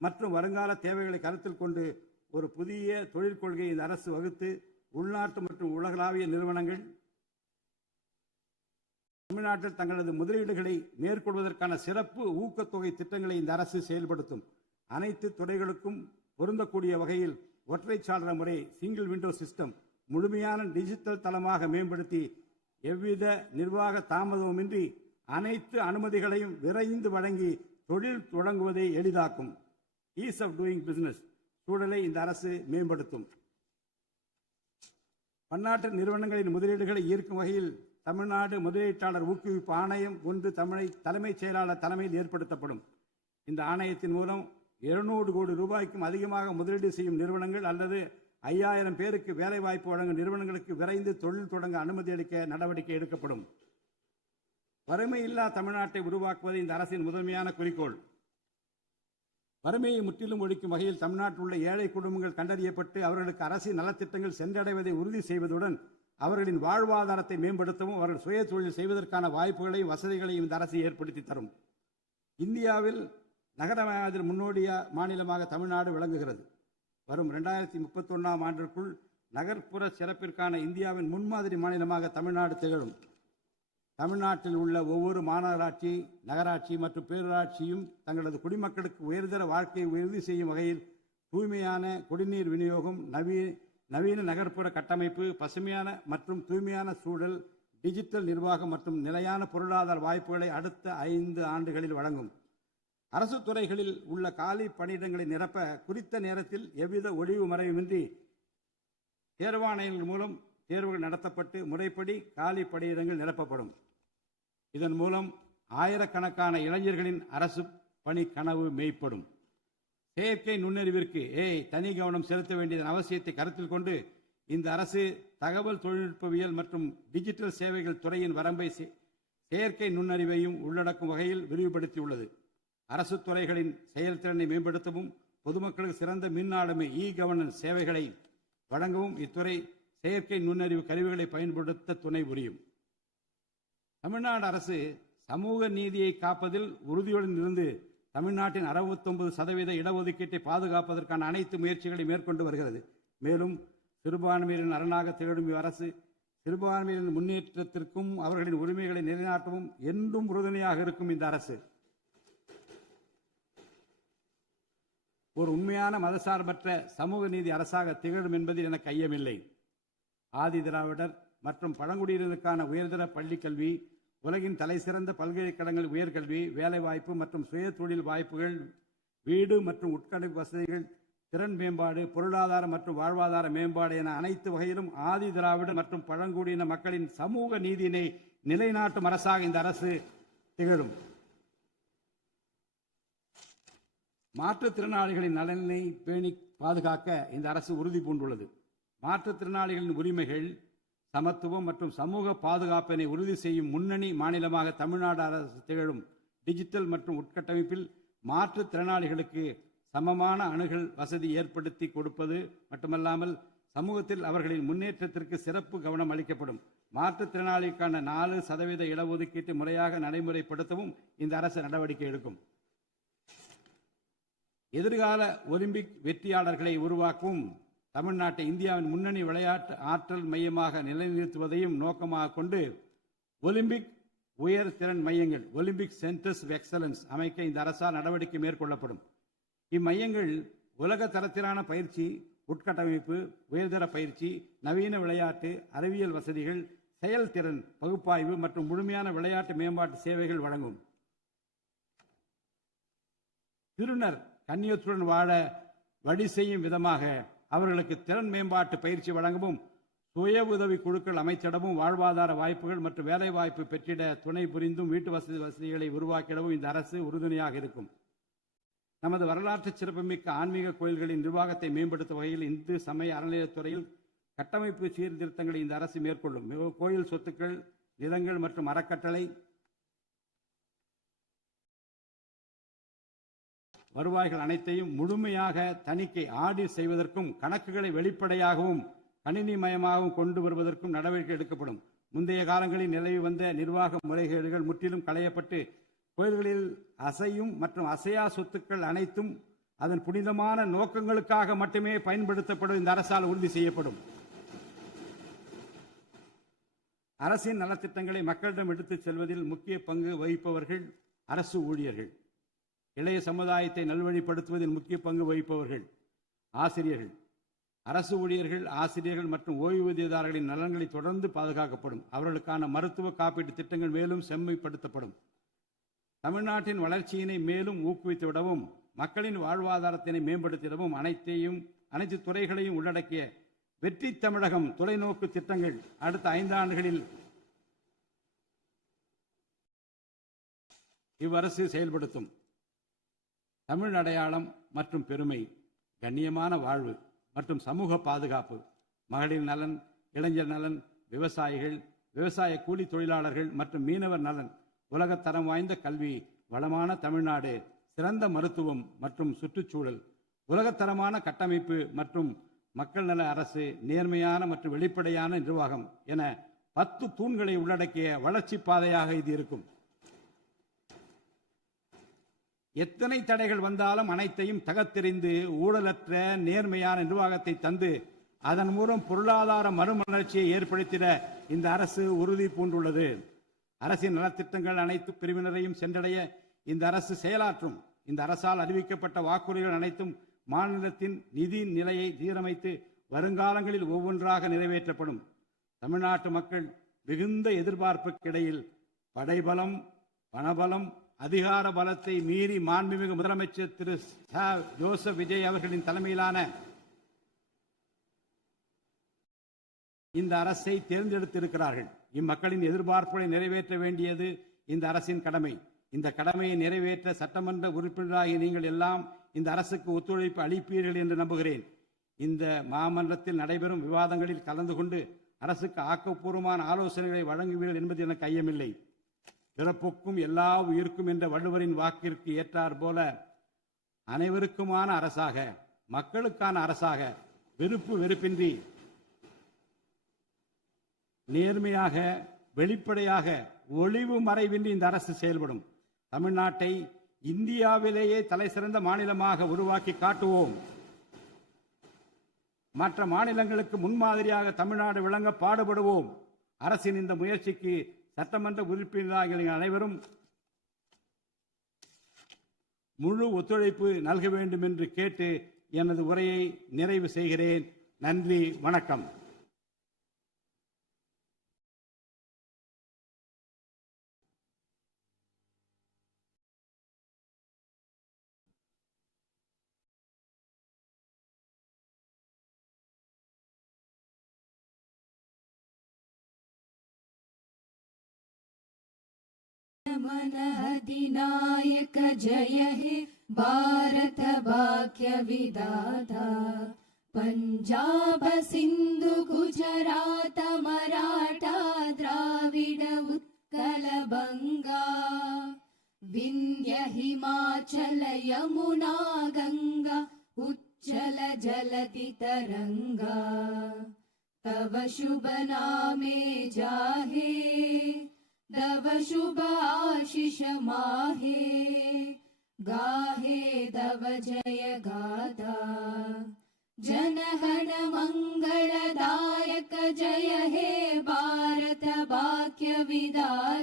மற்றும் வருங்கால தேவைகளை கருத்தில் கொண்டு ஒரு புதிய தொழில் கொள்கையை இந்த அரசு வகுத்து உள்நாட்டு மற்றும் உலகளாவிய நிறுவனங்கள் தமிழ்நாட்டில் தங்களது முதலீடுகளை மேற்கொள்வதற்கான சிறப்பு ஊக்கத்தொகை திட்டங்களை இந்த அரசு செயல்படுத்தும். அனைத்து துறைகளுக்கும் பொருந்தக்கூடிய வகையில் ஒற்றைச்சாளர முறை, சிங்கிள் விண்டோ சிஸ்டம் முழுமையான டிஜிட்டல் தளமாக மேம்படுத்தி எவ்வித நிர்வாக தாமதமுமின்றி அனைத்து அனுமதிகளையும் விரைந்து வழங்கி தொழில் தொடங்குவதை எளிதாக்கும். ஈஸ் ஆஃப் டூயிங் பிசினஸ் சூழலை இந்த அரசு மேம்படுத்தும். பன்னாட்டு நிறுவனங்களின் முதலீடுகளை ஈர்க்கும் வகையில் தமிழ்நாடு முதலீட்டாளர் ஊக்குவிப்பு ஆணையம் ஒன்று தலைமைச் செயலாளர் தலைமையில் ஏற்படுத்தப்படும். இந்த ஆணையத்தின் மூலம் 200 கோடி ரூபாய்க்கும் அதிகமாக முதலீடு செய்யும் நிறுவனங்கள் அல்லது 5000 பேருக்கு வேலைவாய்ப்பு வழங்கும் நிறுவனங்களுக்கு விரைந்து தொழில் தொடங்க அனுமதி அளிக்க நடவடிக்கை எடுக்கப்படும். வறுமையில்லா தமிழ்நாட்டை உருவாக்குவது இந்த அரசின் முதன்மையான குறிக்கோள். வறுமையை முற்றிலும் ஒழிக்கும் வகையில் தமிழ்நாட்டில் உள்ள ஏழை குடும்பங்கள் கண்டறியப்பட்டு அவர்களுக்கு அரசின் நலத்திட்டங்கள் சென்றடைவதை உறுதி செய்வதுடன் அவர்களின் வாழ்வாதாரத்தை மேம்படுத்தவும் அவர்கள் சுய தொழில் செய்வதற்கான வாய்ப்புகளையும் வசதிகளையும் இந்த அரசு ஏற்படுத்தி தரும். இந்தியாவில் நகரமயமாதல் முன்னோடிய மாநிலமாக தமிழ்நாடு விளங்குகிறது. வரும் 2031ஆம் ஆண்டிற்குள் நகர்ப்புற சிறப்பிற்கான இந்தியாவின் முன்மாதிரி மாநிலமாக தமிழ்நாடு திகழும். தமிழ்நாட்டில் உள்ள ஒவ்வொரு மாநகராட்சி, நகராட்சி மற்றும் பேரூராட்சியும் தங்களது குடிமக்களுக்கு உயர்தர வாழ்க்கையை உறுதி செய்யும் வகையில் தூய்மையான குடிநீர் விநியோகம், நவீன நகர்ப்புற கட்டமைப்பு, பசுமையான மற்றும் தூய்மையான சூழல், டிஜிட்டல் நிர்வாகம் மற்றும் நிலையான பொருளாதார வாய்ப்புகளை அடுத்த 5 ஆண்டுகளில் வழங்கும். அரசு துறைகளில் உள்ள காலி பணியிடங்களை நிரப்ப குறித்த நேரத்தில் எவ்வித ஒளிவு மறைவுமின்றி தேர்வாணையங்கள் மூலம் தேர்வுகள் நடத்தப்பட்டு முறைப்படி காலி பணியிடங்கள் நிரப்பப்படும். இதன் மூலம் ஆயிரக்கணக்கான இளைஞர்களின் அரசு பணி கனவு மெய்ப்படும். செயற்கை நுண்ணறிவிற்கு தனி கவனம் செலுத்த வேண்டியதன் அவசியத்தை கருத்தில் கொண்டு இந்த அரசு தகவல் தொழில்நுட்பவியல் மற்றும் டிஜிட்டல் சேவைகள் துறையின் வரம்பை செயற்கை நுண்ணறிவையும் உள்ளடக்கும் வகையில் விரிவுபடுத்தியுள்ளது. அரசு துறைகளின் செயல்திறனை மேம்படுத்தவும் பொதுமக்களுக்கு சிறந்த மின் ஆளுமை கவர்னன்ஸ் சேவைகளை வழங்கவும் இத்துறை செயற்கை நுண்ணறிவு கருவிகளை பயன்படுத்த துணை புரியும். தமிழ்நாடு அரசு சமூக நீதியை காப்பதில் உறுதியுடன் இருந்து தமிழ்நாட்டின் 69% இடஒதுக்கீட்டை பாதுகாப்பதற்கான அனைத்து முயற்சிகளை மேற்கொண்டு வருகிறது. மேலும் சிறுபான்மையினரின் அரணாக திகழும் அரசு சிறுபான்மையினரின் முன்னேற்றத்திற்கும் அவர்களின் உரிமைகளை நிலைநாட்டவும் என்றும் உறுதுணையாக இருக்கும் இந்த அரசு ஒரு உண்மையான மதசார்பற்ற சமூக நீதி அரசாக திகழும் என்பதில் எனக்கு ஐயமில்லை. ஆதி திராவிடர் மற்றும் பழங்குடியினருக்கான உயர்தர பள்ளிக்கல்வி, உலகின் தலைசிறந்த பல்கலைக்கழகங்கள் உயர்கல்வி, வேலைவாய்ப்பு மற்றும் சுய தொழில் வாய்ப்புகள், வீடு மற்றும் உட்கட்டமைப்பு வசதிகள், திறன் மேம்பாடு, பொருளாதார மற்றும் வாழ்வாதார மேம்பாடு என அனைத்து வகையிலும் ஆதி திராவிடர் மற்றும் பழங்குடியின மக்களின் சமூக நீதியினை நிலைநாட்டும் அரசாக இந்த அரசு திகழும். மாற்றுத்திறனாளிகளின் நலனை பேணி பாதுகாக்க இந்த அரசு உறுதி பூண்டுள்ளது. மாற்றுத்திறனாளிகளின் உரிமைகள், சமத்துவம் மற்றும் சமூக பாதுகாப்பினை உறுதி செய்யும் முன்னணி மாநிலமாக தமிழ்நாடு அரசு திகழும். டிஜிட்டல் மற்றும் உட்கட்டமைப்பில் மாற்றுத்திறனாளிகளுக்கு சமமான அணுகல் வசதி ஏற்படுத்தி கொடுப்பது மட்டுமல்லாமல் சமூகத்தில் அவர்களின் முன்னேற்றத்திற்கு சிறப்பு கவனம் அளிக்கப்படும். மாற்றுத்திறனாளிகளுக்கான 4% இடஒதுக்கீட்டை முறையாக நடைமுறைப்படுத்தவும் இந்த அரசு நடவடிக்கை எடுக்கும். எதிர்கால ஒலிம்பிக் வெற்றியாளர்களை உருவாக்கவும் தமிழ்நாட்டை இந்தியாவின் முன்னணி விளையாட்டு ஆற்றல் மையமாக நிலைநிறுத்துவதையும் நோக்கமாக கொண்டு ஒலிம்பிக் உயர் திறன் மையங்கள், ஒலிம்பிக் சென்டர்ஸ் ஆஃப் எக்ஸலன்ஸ் அமைக்க இந்த அரசால் நடவடிக்கை மேற்கொள்ளப்படும். இம்மையங்கள் உலக தரத்திலான பயிற்சி, உட்கட்டமைப்பு, உயர்தர பயிற்சி, நவீன விளையாட்டு, அறிவியல் வசதிகள், செயல்திறன் பகுப்பாய்வு மற்றும் முழுமையான விளையாட்டு மேம்பாட்டு சேவைகள் வழங்கும். திருநர் கண்ணியத்துடன் வாழ வழி செய்யும் விதமாக அவர்களுக்கு திறன் மேம்பாட்டு பயிற்சி வழங்கவும், சுய உதவி குழுக்கள் அமைத்திடவும், வாழ்வாதார வாய்ப்புகள் மற்றும் வேலை வாய்ப்பு பெற்றிட துணை புரிந்தும் வீட்டு வசதிகளை உருவாக்கிடவும் இந்த அரசு உறுதுணையாக இருக்கும். நமது வரலாற்று சிறப்புமிக்க ஆன்மீக கோயில்களின் நிர்வாகத்தை மேம்படுத்தும் வகையில் இந்து சமய அறநிலையத்துறையில் கட்டமைப்பு சீர்திருத்தங்களை இந்த அரசு மேற்கொள்ளும். கோயில் சொத்துக்கள், நிலங்கள் மற்றும் அறக்கட்டளை வருவாய்கள் அனைத்தையும் முழுமையாக தணிக்கை ஆடிட் செய்வதற்கும் கணக்குகளை வெளிப்படையாகவும் கணினிமயமாகவும் கொண்டு வருவதற்கும் நடவடிக்கை எடுக்கப்படும். முந்தைய காலங்களில் நிலவி வந்த நிர்வாக முறைகேடுகள் முற்றிலும் களையப்பட்டு கோயில்களில் அசையும் மற்றும் அசையா சொத்துக்கள் அனைத்தும் அதன் புனிதமான நோக்கங்களுக்காக மட்டுமே பயன்படுத்தப்படும் இந்த அரசால் உறுதி செய்யப்படும். அரசின் நலத்திட்டங்களை மக்களிடம் எடுத்துச் செல்வதில் முக்கிய பங்கு வகிப்பவர்கள் அரசு ஊழியர்கள். இளைய சமுதாயத்தை நல்வழிப்படுத்துவதில் முக்கிய பங்கு வகிப்பவர்கள் ஆசிரியர்கள். அரசு ஊழியர்கள், ஆசிரியர்கள் மற்றும் ஓய்வூதியதாரர்களின் நலன்களை தொடர்ந்து பாதுகாக்கப்படும். அவர்களுக்கான மருத்துவ காப்பீட்டு திட்டங்கள் மேலும் செம்மைப்படுத்தப்படும். தமிழ்நாட்டின் வளர்ச்சியினை மேலும் ஊக்குவித்துவிடவும், மக்களின் வாழ்வாதாரத்தினை மேம்படுத்திடவும் அனைத்து துறைகளையும் உள்ளடக்கிய வெற்றி தமிழகம் தொலைநோக்கு திட்டங்கள் அடுத்த 5 ஆண்டுகளில் இவ்வரசு செயல்படுத்தும். தமிழ் அடையாளம் மற்றும் பெருமை, கண்ணியமான வாழ்வு மற்றும் சமூக பாதுகாப்பு, மகளிர் நலன், இளைஞர் நலன், விவசாயிகள், விவசாய கூலி தொழிலாளர்கள் மற்றும் மீனவர் நலன், உலகத்தரம் வாய்ந்த கல்வி, வளமான தமிழ்நாடு, சிறந்த மருத்துவம் மற்றும் சுற்றுச்சூழல், உலகத்தரமான கட்டமைப்பு மற்றும் மக்கள் நல அரசு, நேர்மையான மற்றும் வெளிப்படையான நிர்வாகம் என 10 தூண்களை உள்ளடக்கிய வளர்ச்சி பாதையாக இது இருக்கும். எத்தனை தடைகள் வந்தாலும் அனைத்தையும் தகர்த்தெறிந்து ஊழலற்ற நேர்மையான நிர்வாகத்தை தந்து அதன் மூலம் பொருளாதார மறுமலர்ச்சியை ஏற்படுத்திட இந்த அரசு உறுதி பூண்டுள்ளது. அரசின் நலத்திட்டங்கள் அனைத்து பிரிவினரையும் சென்றடைய இந்த அரசு செயலாற்றும். இந்த அரசால் அறிவிக்கப்பட்ட வாக்குறுதிகள் அனைத்தும் மாநிலத்தின் நிதி நிலையை சீரமைத்து வருங்காலங்களில் ஒவ்வொன்றாக நிறைவேற்றப்படும். தமிழ்நாட்டு மக்கள் மிகுந்த எதிர்பார்ப்புக்கிடையில் படைபலம், பணபலம், அதிகார பலத்தை மீறி மாண்புமிகு முதலமைச்சர் திரு ஜோசப் விஜய் அவர்களின் தலைமையிலான இந்த அரசை தேர்ந்தெடுத்திருக்கிறார்கள். இம்மக்களின் எதிர்பார்ப்புகளை நிறைவேற்ற வேண்டியது இந்த அரசின் கடமை. இந்த கடமையை நிறைவேற்ற சட்டமன்ற உறுப்பினராகிய நீங்கள் எல்லாம் இந்த அரசுக்கு ஒத்துழைப்பு அளிப்பீர்கள் என்று நம்புகிறேன். இந்த மாமன்றத்தில் நடைபெறும் விவாதங்களில் கலந்து கொண்டு அரசுக்கு ஆக்கப்பூர்வமான ஆலோசனைகளை வழங்குவீர்கள் என்பது எனக்கு ஐயமில்லை. பிறப்புக்கும் எல்லா உயிர்க்கும் என்ற வள்ளுவரின் வாக்கிற்கு ஏற்றார் போல அனைவருக்குமான அரசாக, மக்களுக்கான அரசாக, வெறுப்பின்றி நேர்மையாக வெளிப்படையாக ஒளிவு மறைவின்றி இந்த அரசு செயல்படும். தமிழ்நாட்டை இந்தியாவிலேயே தலைசிறந்த மாநிலமாக உருவாக்கி காட்டுவோம். மற்ற மாநிலங்களுக்கு முன்மாதிரியாக தமிழ்நாடு விளங்க பாடுபடுவோம். அரசின் இந்த முயற்சிக்கு சட்டமன்ற உறுப்பினர்கள் அனைவரும் முழு ஒத்துழைப்பு நல்க வேண்டும் என்று கேட்டு எனது உரையை நிறைவு செய்கிறேன். நன்றி, வணக்கம். मन अधिनायक जय हे भारत भाग्य विधाता पंजाब सिंधु गुजरात मराठा द्राविड उत्कल बंगा विंध्य हिमाचल यमुना गंगा उच्चल जलति तरंगा तव शुभ नामे जाहे तव शुभ आशीष माहे गाहे तव जय गाथा जनगण मंगलदायक जय हे भारत भाग्य विधाता